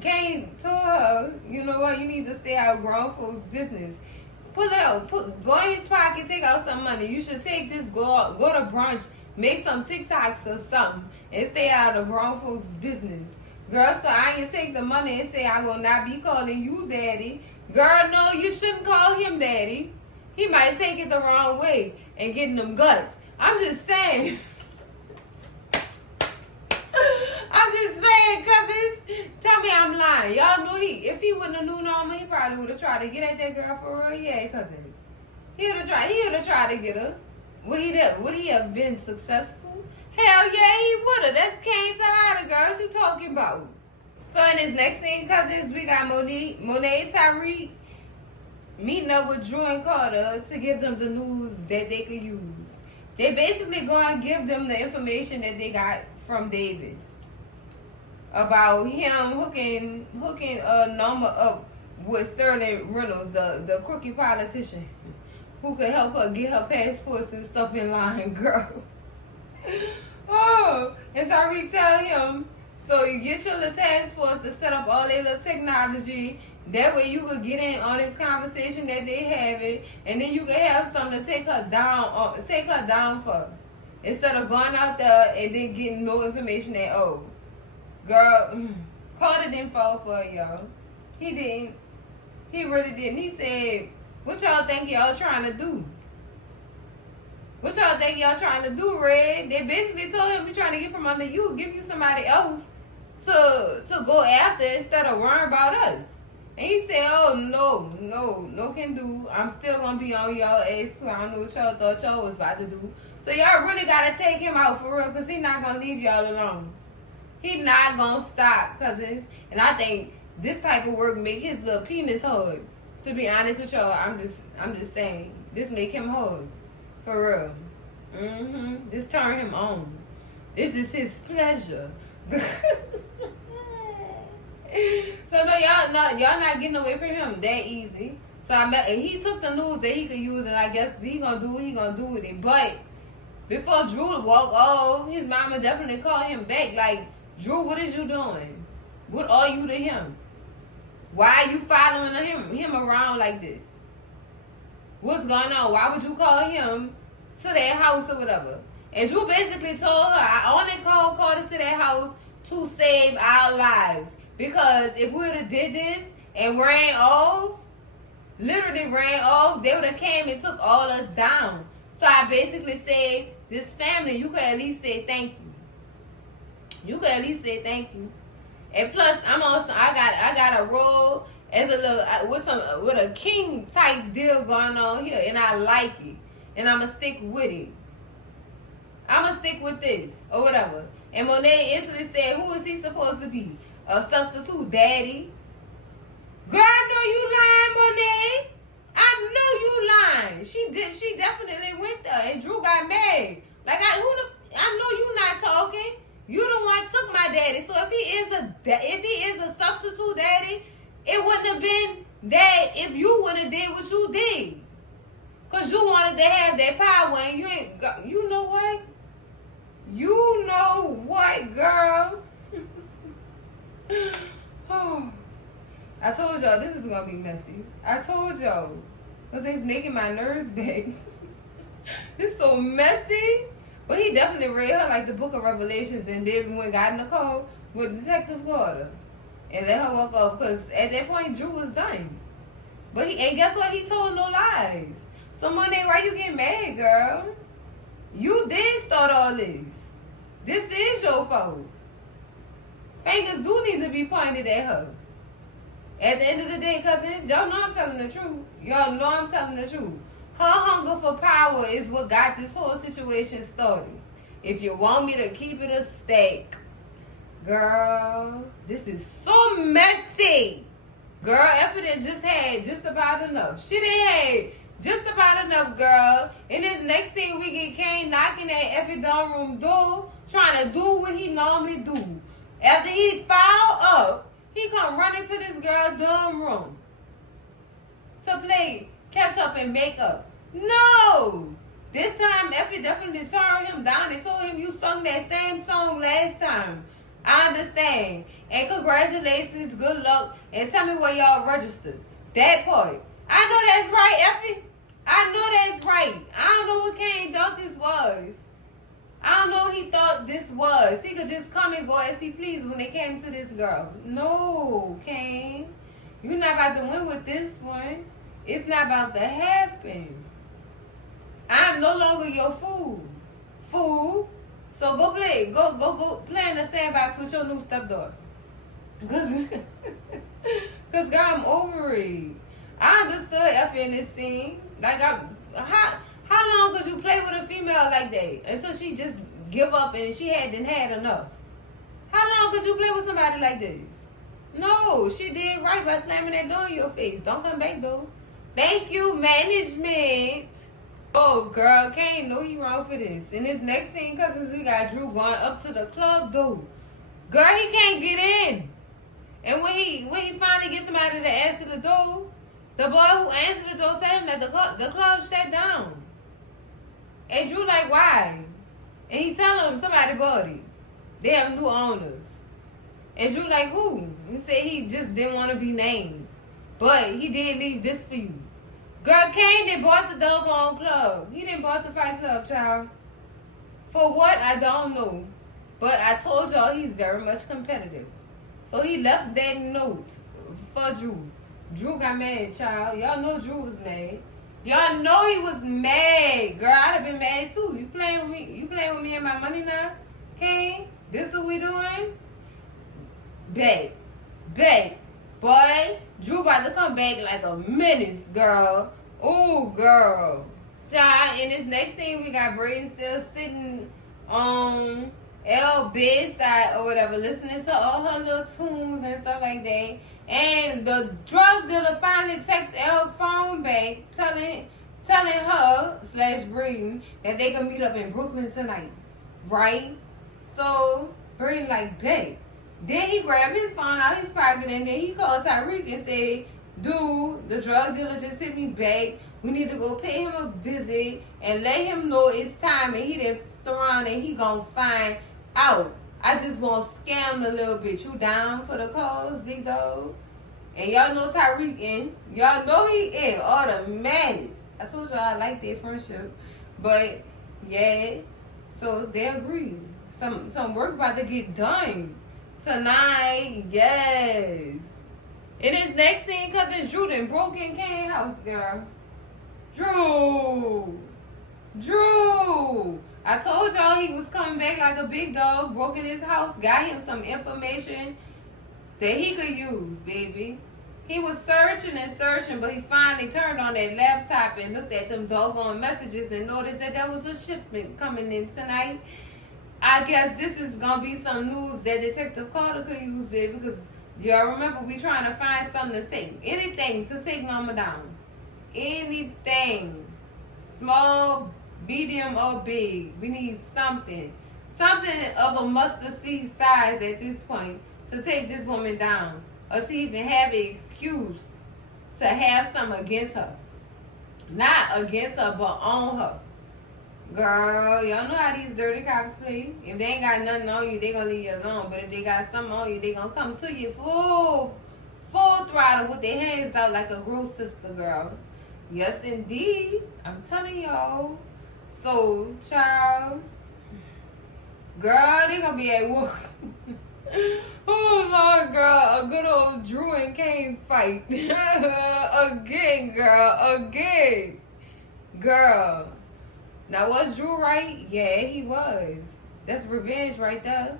Kane told her, you know what, you need to stay out of grown folks' business. Go in his pocket, take out some money. You should take this, go to brunch, make some TikToks or something, and stay out of grown folks' business. Girl, so I ain't take the money and say I will not be calling you daddy. Girl, no, you shouldn't call him daddy. He might take it the wrong way and get in them guts. I'm just saying. I'm just saying, cousins. Tell me I'm lying. Y'all knew if he wouldn't have knew Norma, he probably would have tried to get at that girl for real. Yeah, cousins. He would have tried to get her. Would he have been successful? Hell yeah, he would have. That's Kane to hide the girl. What you talking about? So in this next thing, cousins, we got Monet and Tyreek meeting up with Drew and Carter to give them the news that they could use. They basically go and give them the information that they got from Davis about him hooking Norma up with Sterling Reynolds, the crooked politician who could help her get her passports and stuff in line, girl. Oh, and Tyreek tell him, so you get your little task force to set up all their little technology. That way you could get in on this conversation that they having, and then you could have something to take her down for. Instead of going out there and then getting no information at all. Girl, Carter didn't fall for it, y'all. He didn't. He really didn't. He said, what y'all think y'all trying to do? What y'all think y'all trying to do, Red? They basically told him, we're trying to get from under you, give you somebody else to go after instead of worrying about us. And he said, oh, no can do. I'm still going to be on y'all ass too. I don't know what y'all thought y'all was about to do. So y'all really got to take him out for real, because he's not going to leave y'all alone. He's not going to stop, cousins. And I think this type of work make his little penis hard. To be honest with y'all, I'm just saying. This make him hard. For real. Just turn him on. This is his pleasure. So no, y'all not getting away from him that easy. So he took the news that he could use, and I guess he gonna do what he gonna do with it. But before Drew walk off, his mama definitely called him back. Like, Drew, what is you doing? What are you to him? Why are you following him around like this? What's going on? Why would you call him to that house or whatever? And Drew basically told her, I only called Carter to that house to save our lives. Because if we would have did this and literally ran off, they would have came and took all us down. So I basically said, this family, you could at least say thank you. You could at least say thank you. And plus, I got a role as a little with a king type deal going on here, and I like it, and I'ma stick with it. I'ma stick with this or whatever. And Monet instantly said, "Who is he supposed to be? A substitute daddy?" Girl, I know you lying, Monet. I know you lying. She definitely went there, and Drew got mad. Like I know you not talking. You the one took my daddy. So if he is a substitute daddy, it wouldn't have been that if you would have did what you did. Cause you wanted to have that power, and you ain't. You know what? You know what, girl? Oh, I told y'all this is gonna be messy. I told y'all, cause it's making my nerves big. It's so messy. But he definitely read her like the Book of Revelations, and then got in the car with Detective Carter and let her walk off. Cause at that point Drew was done. But and guess what? He told no lies. So Monday, why you getting mad, girl? You did start all this. This is your fault. Fingers do need to be pointed at her. At the end of the day, cousins, y'all know I'm telling the truth. Y'all know I'm telling the truth. Her hunger for power is what got this whole situation started. If you want me to keep it a stack, girl, this is so messy. Girl, Ep.8 just had just about enough. She done had just about enough, girl. And this next thing we get Kane knocking at Ep.8 dorm room door, trying to do what he normally do. After he fouled up, he come running to this girl's dorm room to play catch up and make up. No! This time, Effie definitely turned him down. They told him you sung that same song last time. I understand. And congratulations, good luck, and tell me where y'all registered. That part. I know that's right, Effie. I know that's right. I don't know what Kane thought this was. I don't know what he thought this was. He could just come and go as he pleased when it came to this girl. No, Kane. You're not about to win with this one. It's not about to happen. I'm no longer your fool. Fool. So go play. Go play in the sandbox with your new stepdaughter. Cause girl, I'm over it. I understood Effie in this scene. Like how long could you play with a female like that until she just give up and she hadn't had enough? How long could you play with somebody like this? No, she did right by slamming that door in your face. Don't come back though. Thank you, management. Oh, girl, Kane know he wrong for this. In this next scene, cousins, we got Drew going up to the club, dude. Girl, he can't get in. And when he finally gets somebody to answer the door, the boy who answered the door tell him that the club shut down. And Drew like, why? And he tell him somebody bought it. They have new owners. And Drew like, who? He said he just didn't want to be named. But he did leave this for you. Girl, Kane did bought the doggone club. He didn't bought the Fight Club, child. For what? I don't know. But I told y'all he's very much competitive. So he left that note for Drew. Drew got mad, child. Y'all know Drew was mad. Y'all know he was mad. Girl, I'd have been mad too. You playing with me? You playing with me and my money now? Kane? This what we doing? Bet. Boy, Drew about to come back like a menace, girl. Ooh, girl. Child, in this next scene, we got Brayden still sitting on L bedside or whatever, listening to all her little tunes and stuff like that. And the drug dealer finally texts L phone back, telling her / Brayden that they can meet up in Brooklyn tonight, right? So Brayden like, bet. Then he grabbed his phone out his pocket and then he called Tyreek and said, dude, the drug dealer just hit me back. We need to go pay him a visit and let him know it's time and he done around and he gonna find out. I just want to scam a little bit. You down for the cause, big dog? And y'all know Tyreek in. Y'all know he in. Automatic. I told y'all I like their friendship. But, yeah. So, they agreed. Some work about to get done. Tonight, yes. In his next scene, cousin Drew done broke in Kane's house, girl. Drew. I told y'all he was coming back like a big dog, broke in his house, got him some information that he could use, baby. He was searching, but he finally turned on that laptop and looked at them doggone messages and noticed that there was a shipment coming in tonight. I guess this is going to be some news that Detective Carter could use, baby, because y'all remember we trying to find something to take. Anything to take Mama down. Anything. Small, medium, or big. We need something. Something of a mustard seed size at this point to take this woman down. Or to even have an excuse to have something against her. Not against her, but on her. Girl, y'all know how these dirty cops play. If they ain't got nothing on you, they gonna leave you alone. But if they got something on you, they gonna come to you full throttle with their hands out like a gross sister, girl. Yes, indeed. I'm telling y'all. So, child. Girl, they gonna be at work. Oh, Lord, girl. A good old Drew and Kane fight. Again, girl. Again. Girl. Now, was Drew right? Yeah, he was. That's revenge right there.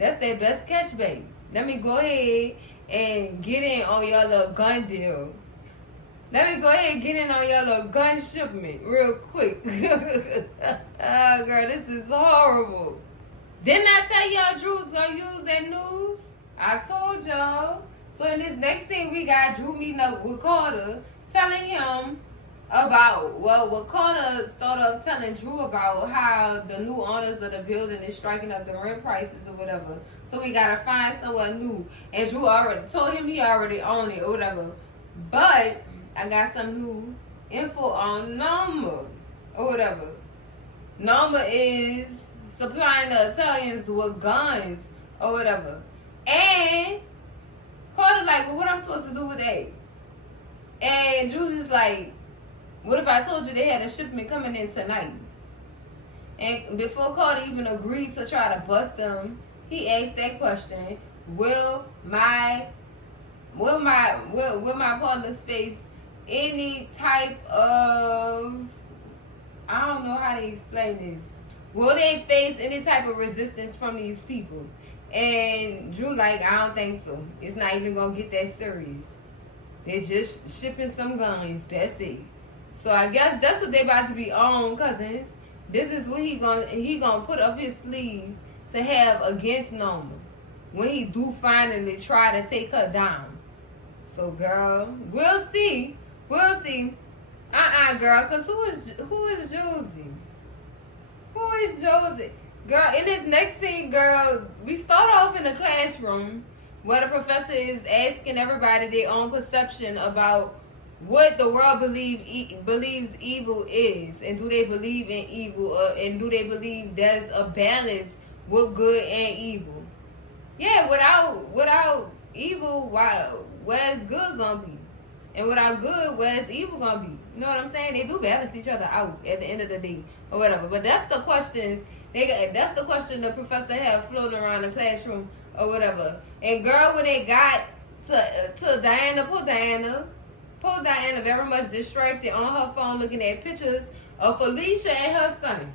That's their best catch, babe. Let me go ahead and get in on your little gun deal. Let me go ahead and get in on your little gun shipment real quick. Oh, girl, this is horrible. Didn't I tell y'all Drew was going to use that news? I told y'all. So, in this next scene, we got Drew meeting up with Carter, telling him about, what Carter started off telling Drew about how the new owners of the building is striking up the rent prices or whatever. So we gotta find someone new. And Drew already told him he already owned it or whatever. But I got some new info on Norma. or whatever. Norma is supplying the Italians with guns or whatever. And Carter like, well, what I'm supposed to do with that? And Drew's like, what if I told you they had a shipment coming in tonight? And before Carter even agreed to try to bust them, he asked that question: Will my partners face any type of, I don't know how to explain this. Will they face any type of resistance from these people? And Drew like, I don't think so. It's not even gonna get that serious. They're just shipping some guns. That's it. So I guess that's what they about to be on, cousins. This is what he gonna put up his sleeve to have against Norma when he do finally try to take her down. So girl, we'll see. We'll see. Girl, cause who is Josie? Who is Josie? Girl, in this next scene, girl, we start off in the classroom where the professor is asking everybody their own perception about what the world believes evil is, and do they believe in evil, and do they believe there's a balance with good and evil? Yeah, without evil, where's good gonna be? And without good, where's evil gonna be? You know what I'm saying? They do balance each other out at the end of the day, or whatever. But that's the questions that's the question the professor had floating around the classroom, or whatever. And girl, when they got to Diana, poor Diana very much distracted on her phone looking at pictures of Felicia and her son.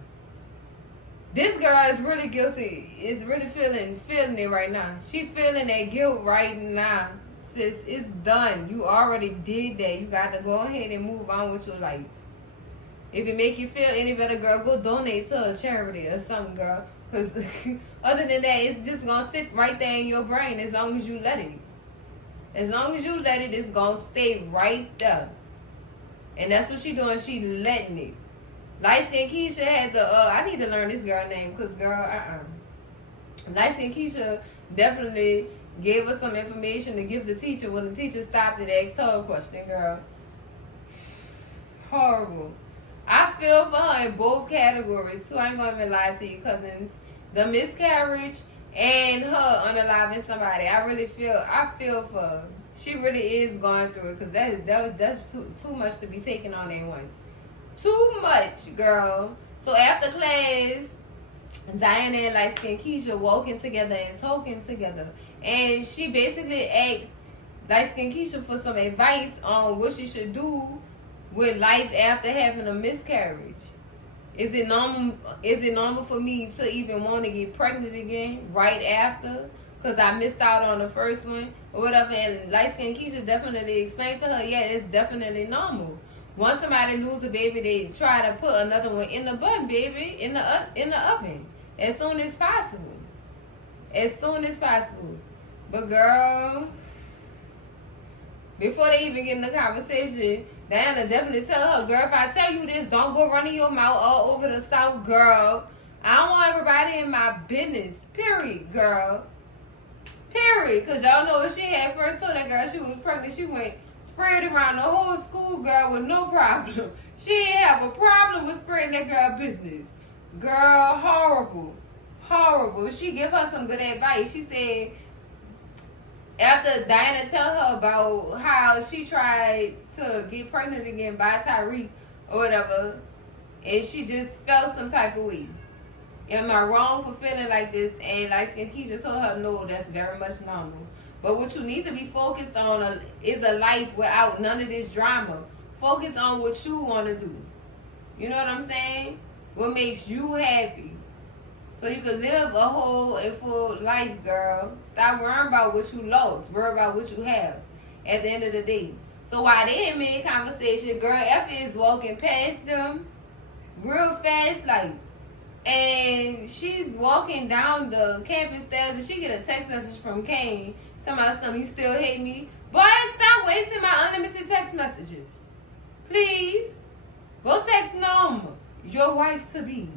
This girl is really guilty. Is really feeling it right now. She feeling that guilt right now. Sis, it's done. You already did that. You got to go ahead and move on with your life. If it make you feel any better, girl, go donate to a charity or something, girl. Because other than that, it's just going to sit right there in your brain as long as you let it. As long as you let it, it's going to stay right there. And that's what she doing. She letting it. Light-skinned Keisha had the, I need to learn this girl name because, girl, Light-skinned Keisha definitely gave us some information to give the teacher when the teacher stopped and asked her a question, girl. Horrible. I feel for her in both categories, too. I ain't going to even lie to you, cousins. The miscarriage and her unaliving somebody. I feel for her. She really is going through it because that's too much to be taken on at once. Too much, girl. So after class, Diana and light-skinned Keisha walking together and talking together. And she basically asked light-skinned Keisha for some advice on what she should do with life after having a miscarriage. Is it normal for me to even want to get pregnant again right after? Because I missed out on the first one or whatever. And light-skinned Keisha definitely explained to her, yeah, it's definitely normal. Once somebody lose a baby, they try to put another one in the bun, baby, in the oven as soon as possible. As soon as possible. But girl, before they even get in the conversation, Diana definitely tell her, girl, if I tell you this, don't go running your mouth all over the South, girl. I don't want everybody in my business. Period, girl. Period. Because y'all know when she had first told that girl she was pregnant, she went sprayed around the whole school, girl, with no problem. She didn't have a problem with spraying that girl business. Girl, horrible. Horrible. She give her some good advice. She said, after Diana tell her about how she tried to get pregnant again by Tyreek or whatever, and she just felt some type of way. Am I wrong for feeling like this? And light-skinned Keisha told her, no, that's very much normal. But what you need to be focused on is a life without none of this drama. Focus on what you want to do. You know what I'm saying? What makes you happy. So you can live a whole and full life, girl. Stop worrying about what you lost. Worry about what you have at the end of the day. So while they in mid-conversation, girl, Effie is walking past them real fast, like, and she's walking down the campus stairs, and she get a text message from Kane. Somebody, you still hate me? Boy, stop wasting my unlimited text messages. Please. Go text Norma, your wife-to-be.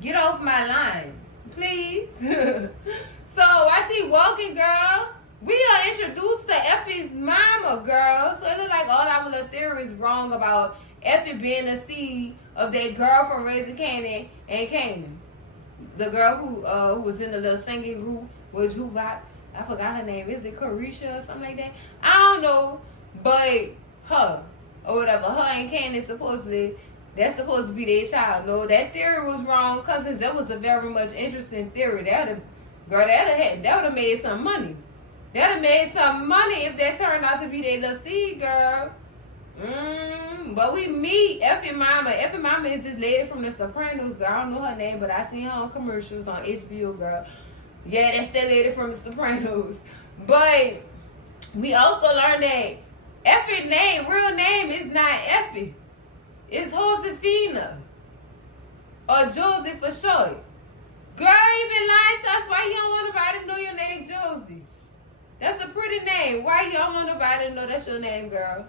Get off my line, please. So while she walking, girl, we are introduced to Effie's mama, girl. So it look like all our little theories wrong about Effie being the seed of that girl from Raising Canaan and Canaan. The girl who was in the little singing group with Jukebox. I forgot her name. Is it Carisha or something like that? I don't know. But her, or whatever, her and Candace supposedly, that's supposed to be their child. No, that theory was wrong, cousins. That was a very much interesting theory. That would have made some money. That would have made some money if that turned out to be their little seed, girl. But we meet Effie Mama. Effie Mama is this lady from The Sopranos, girl. I don't know her name, but I seen her on commercials on HBO, girl. Yeah, that's that lady from The Sopranos. But we also learned that Effie's real name is not Effie. It's Josefina. Or Josie for short. Girl, you been lying to us. Why you don't want nobody to know your name, Josie? That's a pretty name. Why you don't want nobody to know that's your name, girl?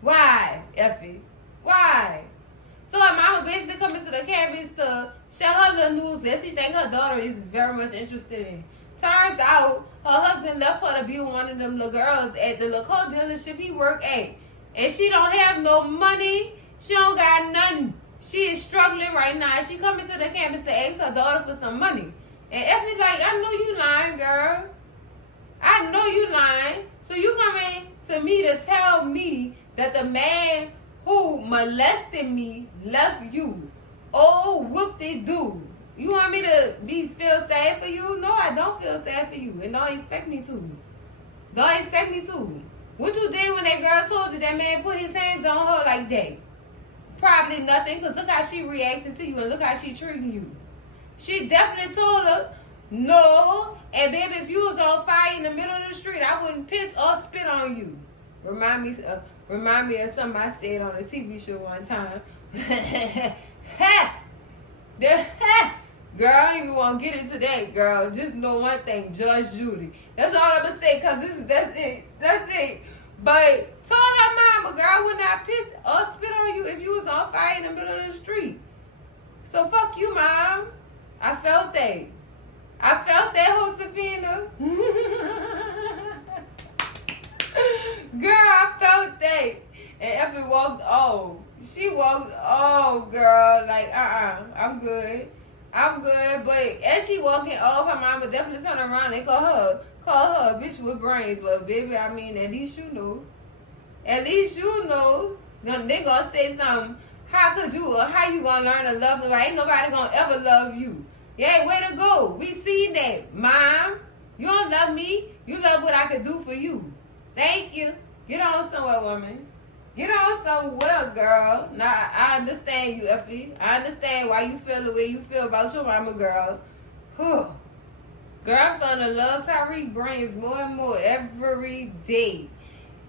Why, Effie? Why? So her mama basically coming to the campus to share her little news that she think her daughter is very much interested in. Turns out her husband left her to be with one of them little girls at the little car dealership he work at. And she don't have no money. She don't got nothing. She is struggling right now. She coming to the campus to ask her daughter for some money. And Effie's like, I know you lying, girl. I know you lying. So you coming to me to tell me that the man who molested me left you. Oh, whoop-de-doo. You want me to feel sad for you? No, I don't feel sad for you. And don't expect me to. Don't expect me to. What you did when that girl told you that man put his hands on her like that? Probably nothing, because look how she reacted to you and look how she treating you. She definitely told her, no. And baby, if you was on fire in the middle of the street, I wouldn't piss or spit on you. Remind me of something I said on a TV show one time. Girl, I don't even want to get into that, girl. Just know one thing, Judge Judy. That's all I'm going to say, because that's it. That's it. But told her mama, girl, I would not piss or spit on you if you was on fire in the middle of the street. So fuck you, Mom. I felt that. Josefina. Girl, I felt that. And Effie walked off. She walked off, girl. Like, I'm good. But as she walking off, her mama definitely turn around and call her a bitch with brains. But baby, I mean, at least you know. They gonna say something. How you gonna learn to love nobody? Ain't nobody gonna ever love you. Yeah, way to go. We see that. Mom, you don't love me. You love what I can do for you. Thank you. Get on somewhere, woman. Get on somewhere, girl. Now, I understand you, Effie. I understand why you feel the way you feel about your mama, girl. Whew. Girl, I'm starting to love Tyreek Brains more and more every day.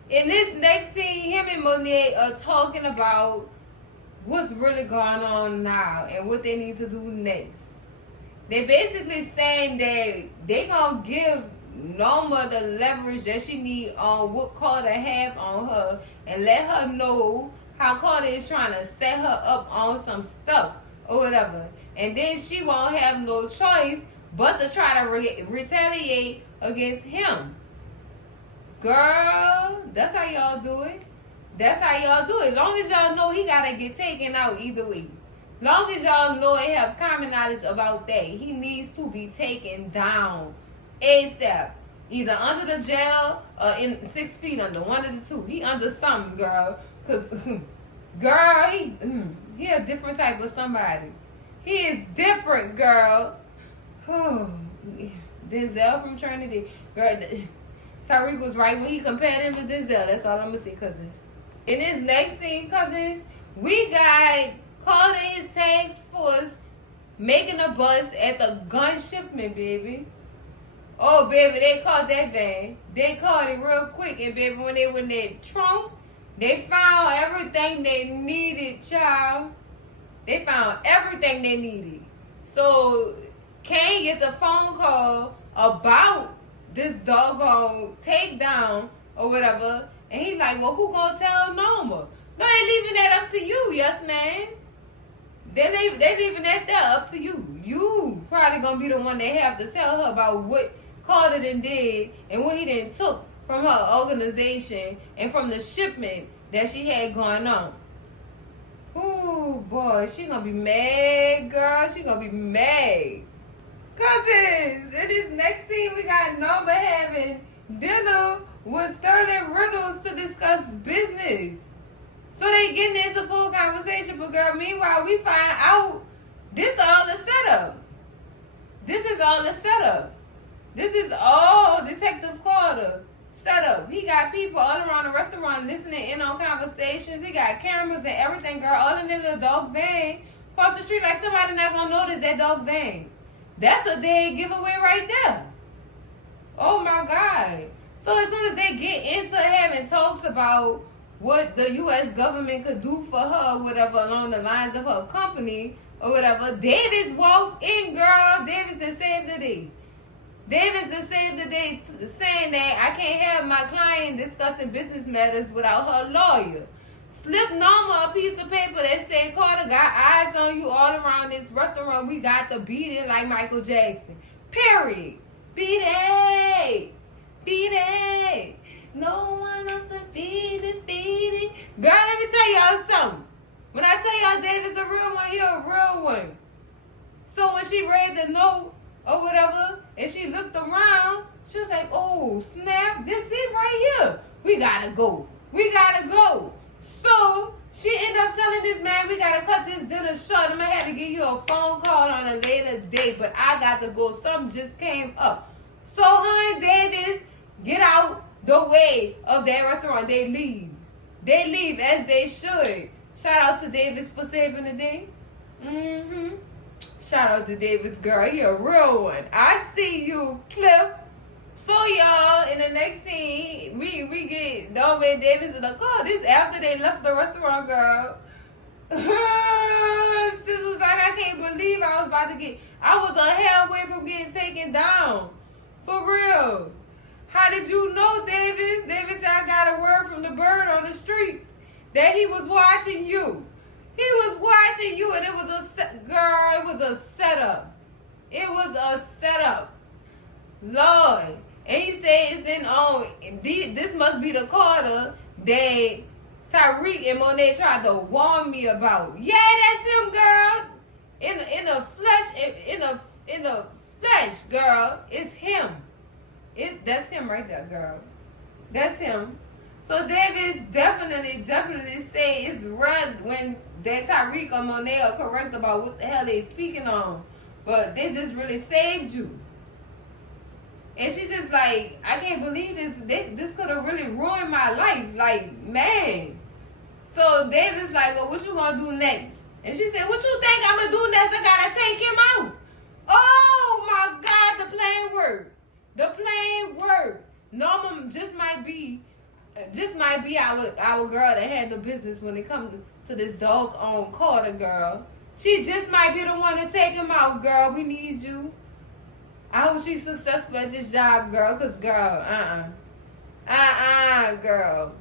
In this next scene, him and Monet are talking about what's really going on now and what they need to do next. They basically saying that they gonna give Norma the leverage that she need on what Carter have on her and let her know how Carter is trying to set her up on some stuff or whatever. And then she won't have no choice but to try to retaliate against him. Girl, that's how y'all do it. Long as y'all know he gotta get taken out either way. Long as y'all know and have common knowledge about that, he needs to be taken down ASAP. Either under the jail or in 6 feet under, one of the two. He under something, girl. Cause, girl, he a different type of somebody. He is different, girl. Denzel from Trinity. Girl, Tyreek was right when he compared him to Denzel. That's all I'm gonna say, cousins. In this next scene, cousins, we got Carter and his task force making a bust at the gun shipment, baby. Oh, baby, they caught that van. They caught it real quick. And, baby, when they were in that trunk, they found everything they needed, child. They found everything they needed. So, Kane gets a phone call about this doggone takedown or whatever. And he's like, well, who gonna tell Norma? No, they leaving that up to you, yes, man. They leaving that there up to you. You probably gonna be the one they have to tell her about what Carter done did and what he done took from her organization and from the shipment that she had going on. boy, she gonna be mad, girl. She gonna be mad. Cousins, in this next scene, we got Norma having dinner with Sterling Reynolds to discuss business. So they getting into full conversation, but girl, meanwhile, we find out this all the setup. This is all the setup. This is all Detective Carter setup. He got people all around the restaurant listening in on conversations. He got cameras and everything, girl, all in that little dog van across the street, like somebody not gonna notice that dog van. That's a dead giveaway right there. Oh my God. So as soon as they get into having talks about what the U.S. government could do for her, whatever, along the lines of her company or whatever, Davis walked in, girl. Davis has saved the day. Davis has saved the day saying that I can't have my client discussing business matters without her lawyer. Slip Norma a piece of paper that said, Carter got eyes on you all around this restaurant. We got to beat it like Michael Jackson. Period. Beat it. Beat it. No one else to beat it, beat it. Girl, let me tell y'all something. When I tell y'all David's a real one, he a real one. So when she read the note or whatever, and she looked around, she was like, oh, snap, this it right here. We gotta go. We gotta go. So she ended up telling this man, we gotta cut this dinner short. I'm gonna have to give you a phone call on a later date, but I got to go. Something just came up. So her and Davis get out the way of that restaurant. They leave. They leave as they should. Shout out to Davis for saving the day. Shout out to Davis, girl. He a real one. I see you, Cliff. So y'all, in the next scene, we get Norma and Davis in the car. This after they left the restaurant, girl. Sis was like, I can't believe I was a hell away from getting taken down. For real. How did you know, Davis? Davis said, I got a word from the bird on the streets that he was watching you. He was watching you, and it was a setup. It was a setup. Lord. And he said, this must be the Carter that Tyreek and Monet tried to warn me about. Yeah, that's him, girl. In the flesh, girl. It's him. That's him right there, girl. That's him. So Davis definitely say it's run when that Tyreek or Monet are correct about what the hell they speaking on. But they just really saved you. And she's just like, I can't believe this. This could have really ruined my life. Like, man. So Davis like, well, what you gonna do next? And she said, what you think I'm gonna do next? I gotta take him out. Oh my God, the plan worked. The plan worked. Norma just might be our girl that handle business when it comes to this dog-owned Carter girl. She just might be the one to take him out, girl. We need you. I hope she's successful at this job, girl, because, girl, girl.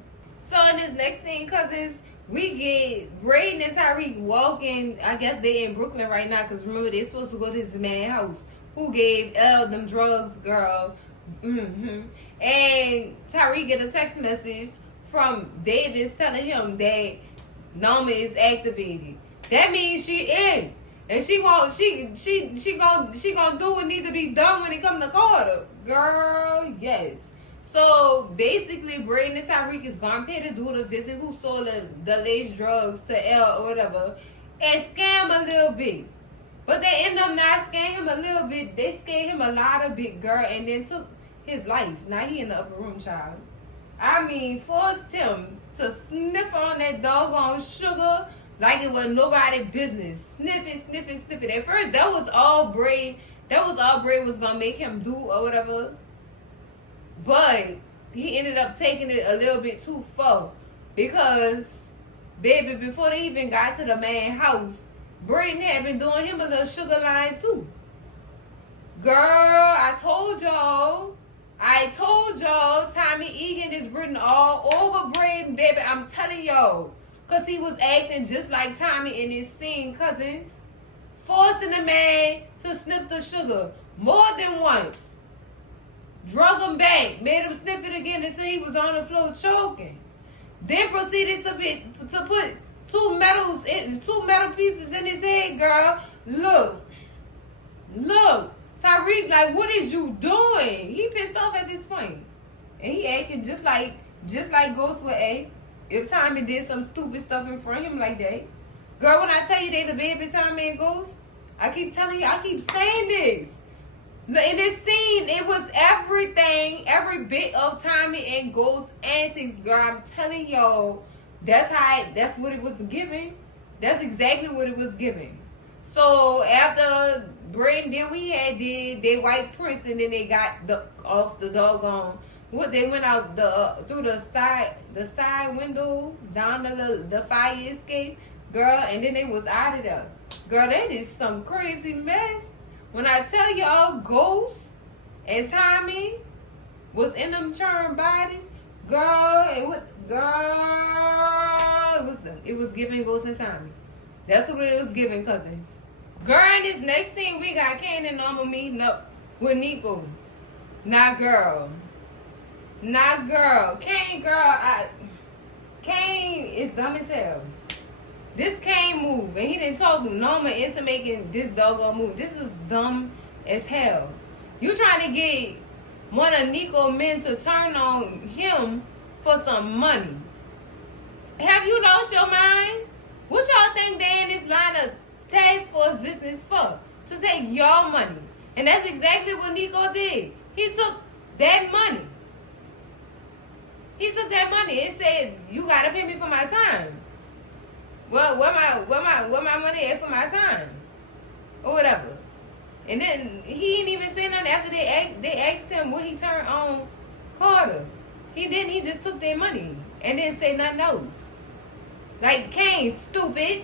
So, in this next scene, cousins, we get Brayden and Tyreek walking. I guess they in Brooklyn right now, because remember, they're supposed to go to this man's house who gave Elle them drugs, girl. And Tyreek get a text message from Davis telling him that Norma is activated. That means she in. And she gonna do what needs to be done when it comes to Carter. Girl, yes. So basically Brayden and Tyreek is gonna pay the dude a visit who sold the laced drugs to Elle or whatever and scam a little bit. But they end up not scaring him a little bit. They scared him a lot of bit, girl, and then took his life. Now he in the upper room, child. I mean, forced him to sniff on that doggone sugar like it was nobody's business. Sniff it. At first, that was all Bray was gonna make him do or whatever. But he ended up taking it a little bit too far. Because, baby, before they even got to the man's house, Brayden had been doing him a little sugar line too. Girl, I told y'all, Tommy Egan is written all over Brayden, baby. I'm telling y'all. Because he was acting just like Tommy in his scene, cousins. Forcing the man to sniff the sugar more than once. Drug him back. Made him sniff it again until he was on the floor choking. Then proceeded to put two metal pieces in his head, girl. Look. Tyreek, like, what is you doing? He pissed off at this point. And he acting just like Ghost with A. If Tommy did some stupid stuff in front of him like that. Girl, when I tell you they the baby Tommy and Ghost, I keep telling you, I keep saying this. In this scene, it was everything, every bit of Tommy and Ghost antics, girl. I'm telling y'all, that's what it was giving. That's exactly what it was giving. So after Brayden did what he had did, they white Prince and then they got off the doggone. What they went out through the side window down the fire escape, girl, and then they was out of there. Girl, that is some crazy mess. When I tell y'all, Ghost and Tommy was in them churned bodies, girl, it was giving Ghost and Tommy. That's what it was giving, cousins. Girl, in this next scene, we got Kane and Norma meeting up with Nico. Not girl. Kane, girl, Kane is dumb as hell. This Kane move, and he didn't talk Norma into making this doggone move. This is dumb as hell. You trying to get one of Nico men to turn on him for some money. Have you lost your mind? What y'all think they in this line of task force business for? To take your money. And that's exactly what Nico did. He took that money. And said, you gotta pay me for my time. Well, where my money at for my time? Or whatever. And then he didn't even say nothing after they asked him what he turned on Carter. He didn't, he just took their money and didn't say nothing else. Like, Kane, stupid.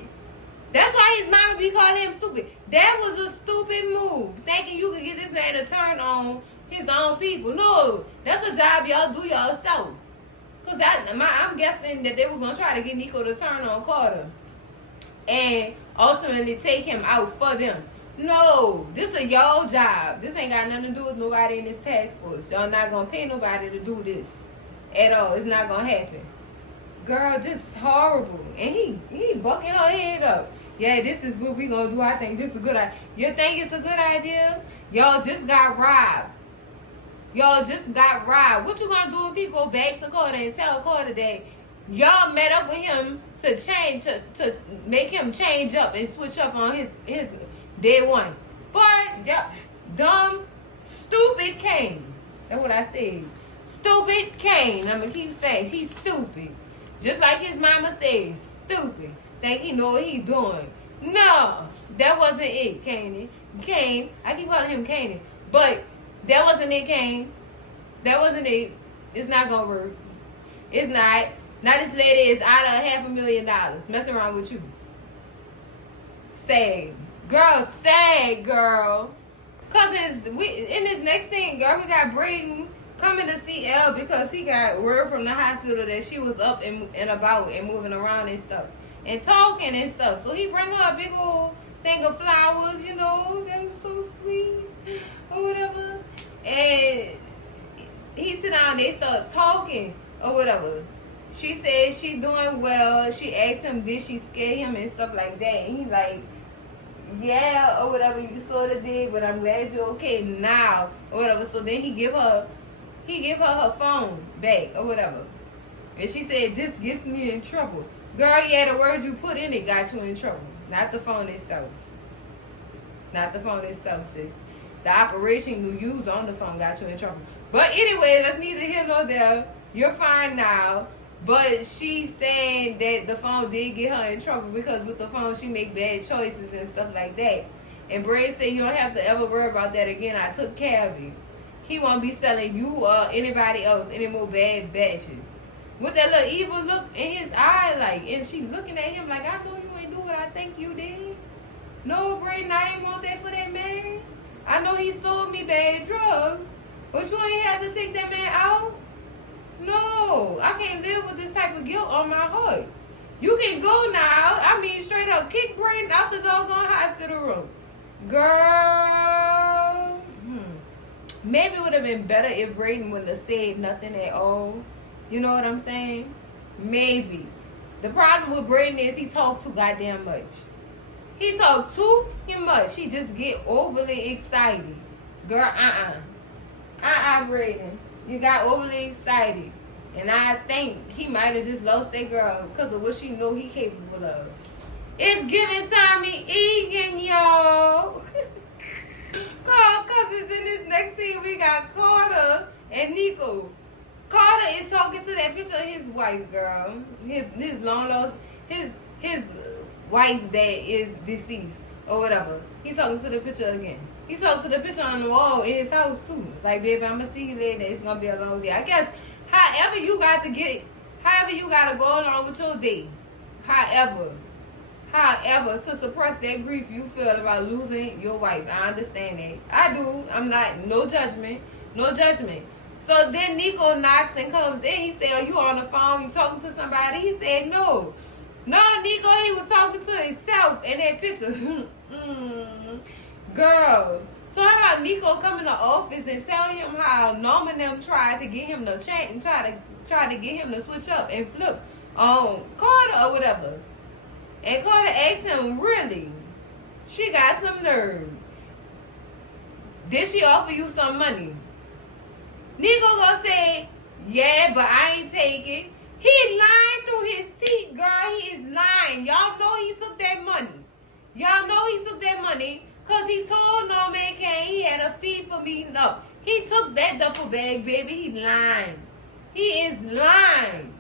That's why his mama be calling him stupid. That was a stupid move, thinking you could get this man to turn on his own people. No, that's a job y'all do yourself. Because I'm guessing that they were going to try to get Nico to turn on Carter and ultimately take him out for them. No, this is y'all job. This ain't got nothing to do with nobody in this task force. Y'all not going to pay nobody to do this at all. It's not going to happen. Girl, this is horrible. And he bucking her head up. Yeah, this is what we going to do. I think this is a good idea. You think it's a good idea? Y'all just got robbed. What you gonna do if he go back to Carter and tell Carter that y'all met up with him to make him change up and switch up on his day one? But dumb, stupid Kane. That's what I said. Stupid Kane. I'm gonna keep saying he's stupid. Just like his mama says, stupid. Think he know what he doing. No, that wasn't it, Kane. I keep calling him Kane, but that wasn't it, Kane. That wasn't it. It's not gonna work. It's not. Now this lady is out of $500,000 messing around with you. Sad. Girl. Cousins, in this next scene, girl, we got Brayden coming to see Elle because he got word from the hospital that she was up and about and moving around and stuff. And talking and stuff. So he bring her a big old thing of flowers, you know, that was so sweet. Or whatever. And he sit down, they start talking or whatever. She said she doing well. She asked him, did she scare him and stuff like that. And he like, yeah, or whatever, you sort of did, but I'm glad you're okay now, or whatever. So then he give her her phone back or whatever. And she said, this gets me in trouble. Girl, yeah, the words you put in it got you in trouble. Not the phone itself. Sis. The operation you used on the phone got you in trouble. But anyway, that's neither here nor there. You're fine now. But she's saying that the phone did get her in trouble because with the phone she make bad choices and stuff like that. And Brayden said, you don't have to ever worry about that again. I took care of you. He won't be selling you or anybody else any more bad batches. With that little evil look in his eye, like, and she looking at him like, I know you ain't do what I think you did. No, Brayden, I ain't want that for that man. I know he sold me bad drugs, but you ain't have to take that man out. No, I can't live with this type of guilt on my heart. You can go now. I mean, straight up, kick Brayden out the doggone hospital room. Girl. Maybe it would have been better if Brayden wouldn't have said nothing at all. You know what I'm saying? Maybe. The problem with Brayden is he talk too goddamn much. He talk too fucking much. He just get overly excited. Girl, Brayden. You got overly excited. And I think he might have just lost that girl because of what she know he capable of. It's giving Tommy Egan, y'all. Cause it's in this next scene, we got Carter and Nico. Carter is talking to that picture of his wife, girl. His long lost, his wife that is deceased or whatever. He's talking to the picture again. He talks to the picture on the wall in his house too. Like, baby, I'm gonna see you later. It's gonna be a long day. I guess however you gotta go along with your day. However, to suppress that grief you feel about losing your wife. I understand that. I do. I'm not, no judgment. So then Nico knocks and comes in. He said, are you on the phone? You talking to somebody? He said, no. No, Nico, he was talking to himself in that picture. Girl. So how about Nico come in the office and tell him how Norman them tried to get him to change and try to get him to switch up and flip on Carter or whatever. And Carter asked him, really? She got some nerve. Did she offer you some money? Nico gonna say, yeah, but I ain't take it. He lying through his teeth, girl. He is lying. Y'all know he took that money. Because he told Norman Kane he had a fee for meeting up. He took that duffel bag, baby. He lying. He is lying.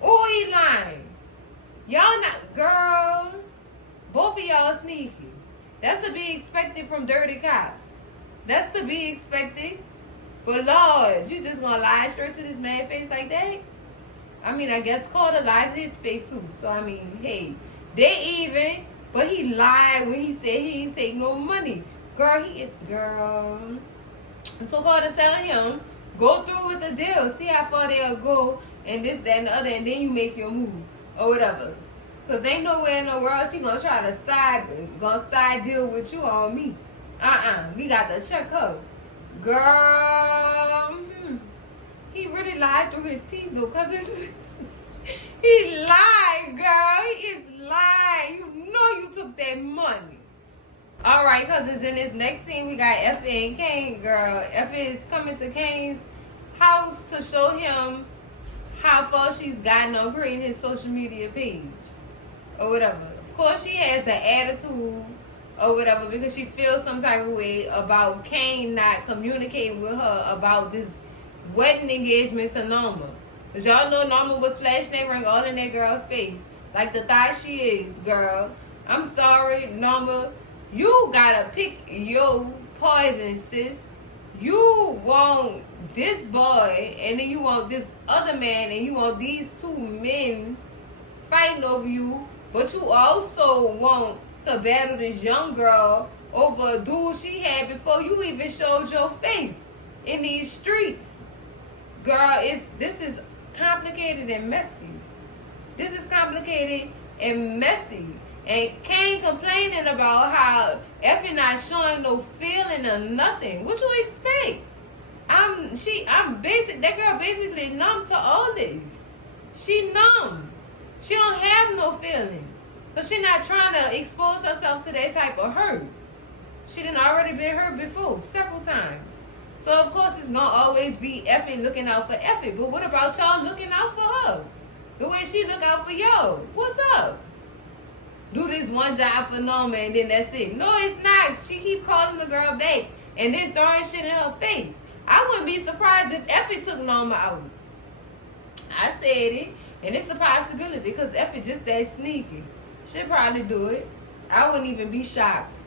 Oh, he lying. Y'all not, girl. Both of y'all sneaky. That's to be expected from dirty cops. That's to be expected. But Lord, you just gonna lie straight to this man's face like that? I mean, I guess Carter lies to his face too. So I mean, hey, they even, but he lied when he said he ain't take no money. Girl, he is, girl. So Carter telling him, go through with the deal, see how far they'll go, and this, that, and the other, and then you make your move or whatever. Cause ain't nowhere in the world she gonna try to side deal with you on me. We got to check her. Girl, he really lied through his teeth though, cause he lied, girl. He is lying. You know you took that money. All right, cause it's in this next scene we got Effie and Kane, girl. Effie is coming to Kane's house to show him how far she's gotten on creating his social media page or whatever. Of course, she has an attitude or whatever because she feels some type of way about Kane not communicating with her about this wedding engagement to Norma. Because y'all know Norma was flashing that ring all in that girl's face. Like the thought she is, girl. I'm sorry, Norma. You gotta pick your poison, sis. You want this boy, and then you want this other man, and you want these two men fighting over you, but you also want to battle this young girl over a dude she had before you even showed your face in these streets. Girl, this is complicated and messy. This is complicated and messy. And Kane complaining about how Effie not showing no feeling or nothing. What you expect? That girl basically numb to all this. She numb. She don't have no feelings. So she not trying to expose herself to that type of hurt. She done already been hurt before, several times. So of course it's gonna always be Effie looking out for Effie. But what about y'all looking out for her? The way she look out for y'all. What's up? Do this one job for Norma and then that's it. No, it's not. She keep calling the girl back and then throwing shit in her face. I wouldn't be surprised if Effie took Norma out. I said it, and it's a possibility because Effie just that sneaky. She'll probably do it. I wouldn't even be shocked.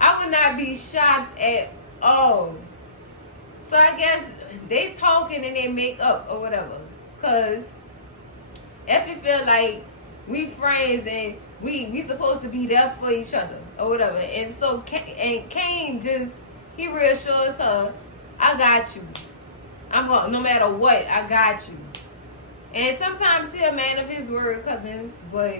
I would not be shocked at all. So I guess they talking and they make up or whatever. Because Effie feel like we friends and we supposed to be there for each other or whatever. And so Kane just, he reassures her, I got you. I'm going, no matter what, I got you. And sometimes he a man of his word, cousins, but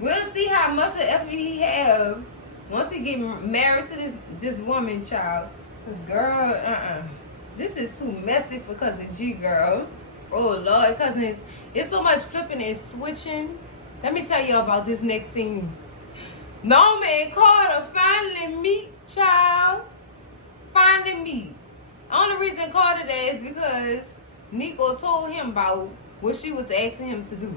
we'll see how much of Effie he have once he get married to this woman, child. Cause girl, this is too messy for cousin G, girl. Oh Lord, cousins, it's so much flipping and switching. Let me tell you about this next scene. Norman and Carter finally meet, child. Finally meet. Only reason Carter there is because Nico told him about what she was asking him to do.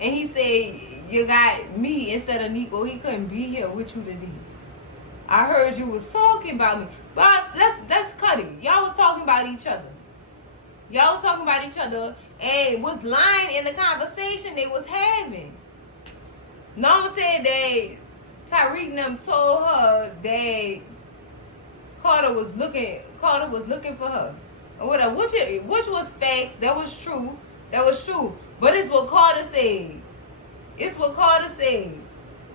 And he said, you got me instead of Nico. He couldn't be here with you today. I heard you was talking about me. But let's cut it. Y'all was talking about each other. Y'all was talking about each other and was lying in the conversation they was having. Norma said that Tyreek and them told her that Carter was looking for her. Or whatever. Which was facts. That was true. But it's what Carter said.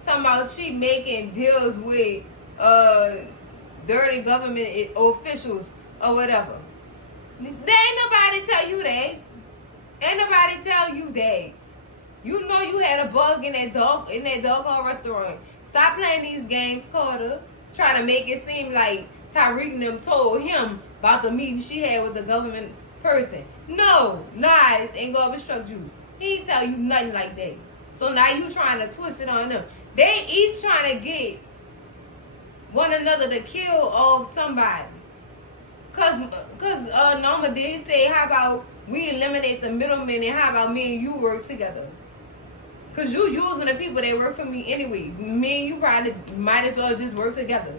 Talking about she making deals with dirty government officials or whatever. Ain't nobody tell you that. Ain't nobody tell you that. You know you had a bug in that doggone restaurant. Stop playing these games, Carter. Trying to make it seem like Tyreek and them told him about the meeting she had with the government person. No, lies and garbage truck juice. He ain't tell you nothing like that. So now you trying to twist it on them. They each trying to get one another to kill off somebody. Cause Norma did say, how about we eliminate the middleman and how about me and you work together? Cause you using the people that work for me anyway. Me and you probably might as well just work together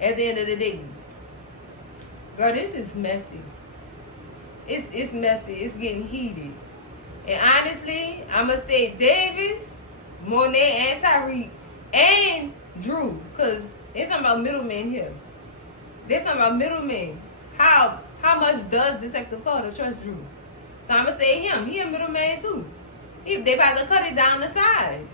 at the end of the day. Girl, this is messy. It's messy. It's getting heated. And honestly, I'ma say Davis, Monet, and Tyreek, and Drew, cause there's something about middlemen here. There's something about middlemen. How much does Detective Carter trust Drew? So I'ma say him. He a middleman too. They about to cut it down to size.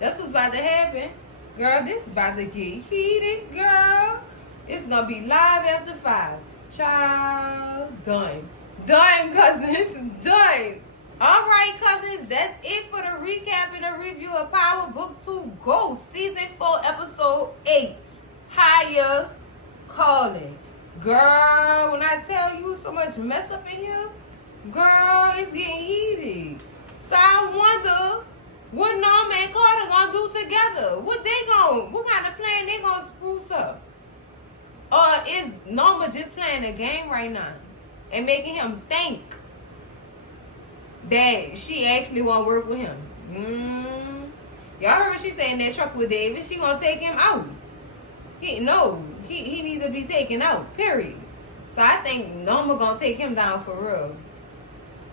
That's what's about to happen. Girl, this is about to get heated, girl. It's gonna be live after 5. Child, done. Done, cousins, done. All right, cousins, that's it for the recap and the review of Power Book 2 Ghost Season 4, Episode 8. Higher Calling. Girl, when I tell you so much mess up in here, girl, it's getting heated. So I wonder what Norma and Carter gonna do together. What kind of plan they gonna spruce up? Or is Norma just playing a game right now and making him think that she actually want to work with him? Y'all heard she saying that truck with David. She gonna take him out. He needs to be taken out, period. So I think Norma gonna take him down for real.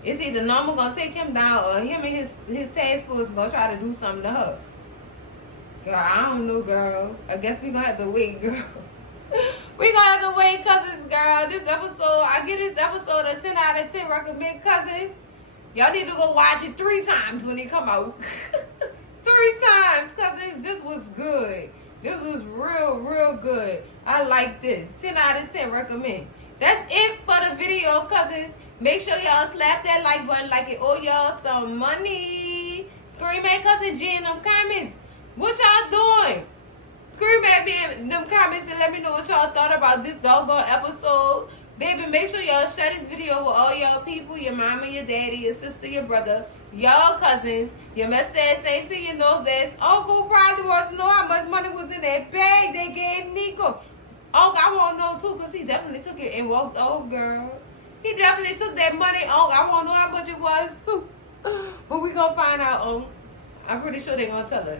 It's either Norma gonna take him down or him and his task force gonna try to do something to her. Girl, I don't know, girl. I guess we gonna have to wait, girl. We gonna have to wait, cousins, girl. This episode, I give this episode a 10 out of 10 recommend, cousins. Y'all need to go watch it 3 times when it come out. 3 times, cousins. This was good. This was real good. I like this. 10 out of 10 recommend. That's it for the video, cousins. Make sure y'all slap that like button like it owe y'all some money. Scream at Cousin G in them comments. What y'all doing? Scream at me in them comments and let me know what y'all thought about this doggone episode. Baby, make sure y'all share this video with all y'all people, your mama, your daddy, your sister, your brother, y'all cousins, your mustache, saints, and your nose ass. Uncle probably wants to know how much money was in that bag they gave Nico. Uncle, I want to know too, because he definitely took it and walked off, girl. He definitely took that money, Uncle. I want to know how much it was too. But we going to find out, Uncle. I'm pretty sure they're going to tell us.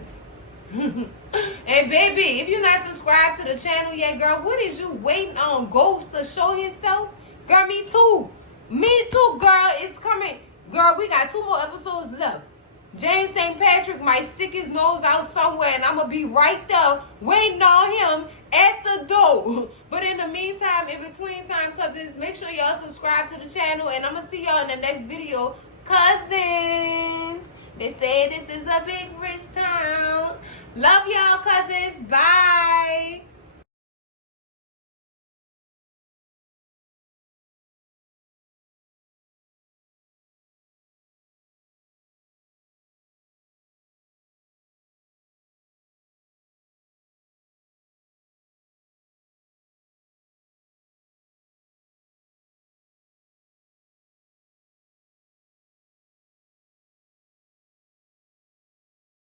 And baby, if you're not subscribed to the channel yet, girl, what is you waiting on? Ghost to show himself? Girl, me too. Me too, girl. It's coming. Girl, we got 2 more episodes left. James St. Patrick might stick his nose out somewhere and I'm going to be right there waiting on him at the door. But in the meantime, in between time, cousins, make sure y'all subscribe to the channel and I'm going to see y'all in the next video. Cousins, they say this is a big rich town. Love y'all, cousins. Bye.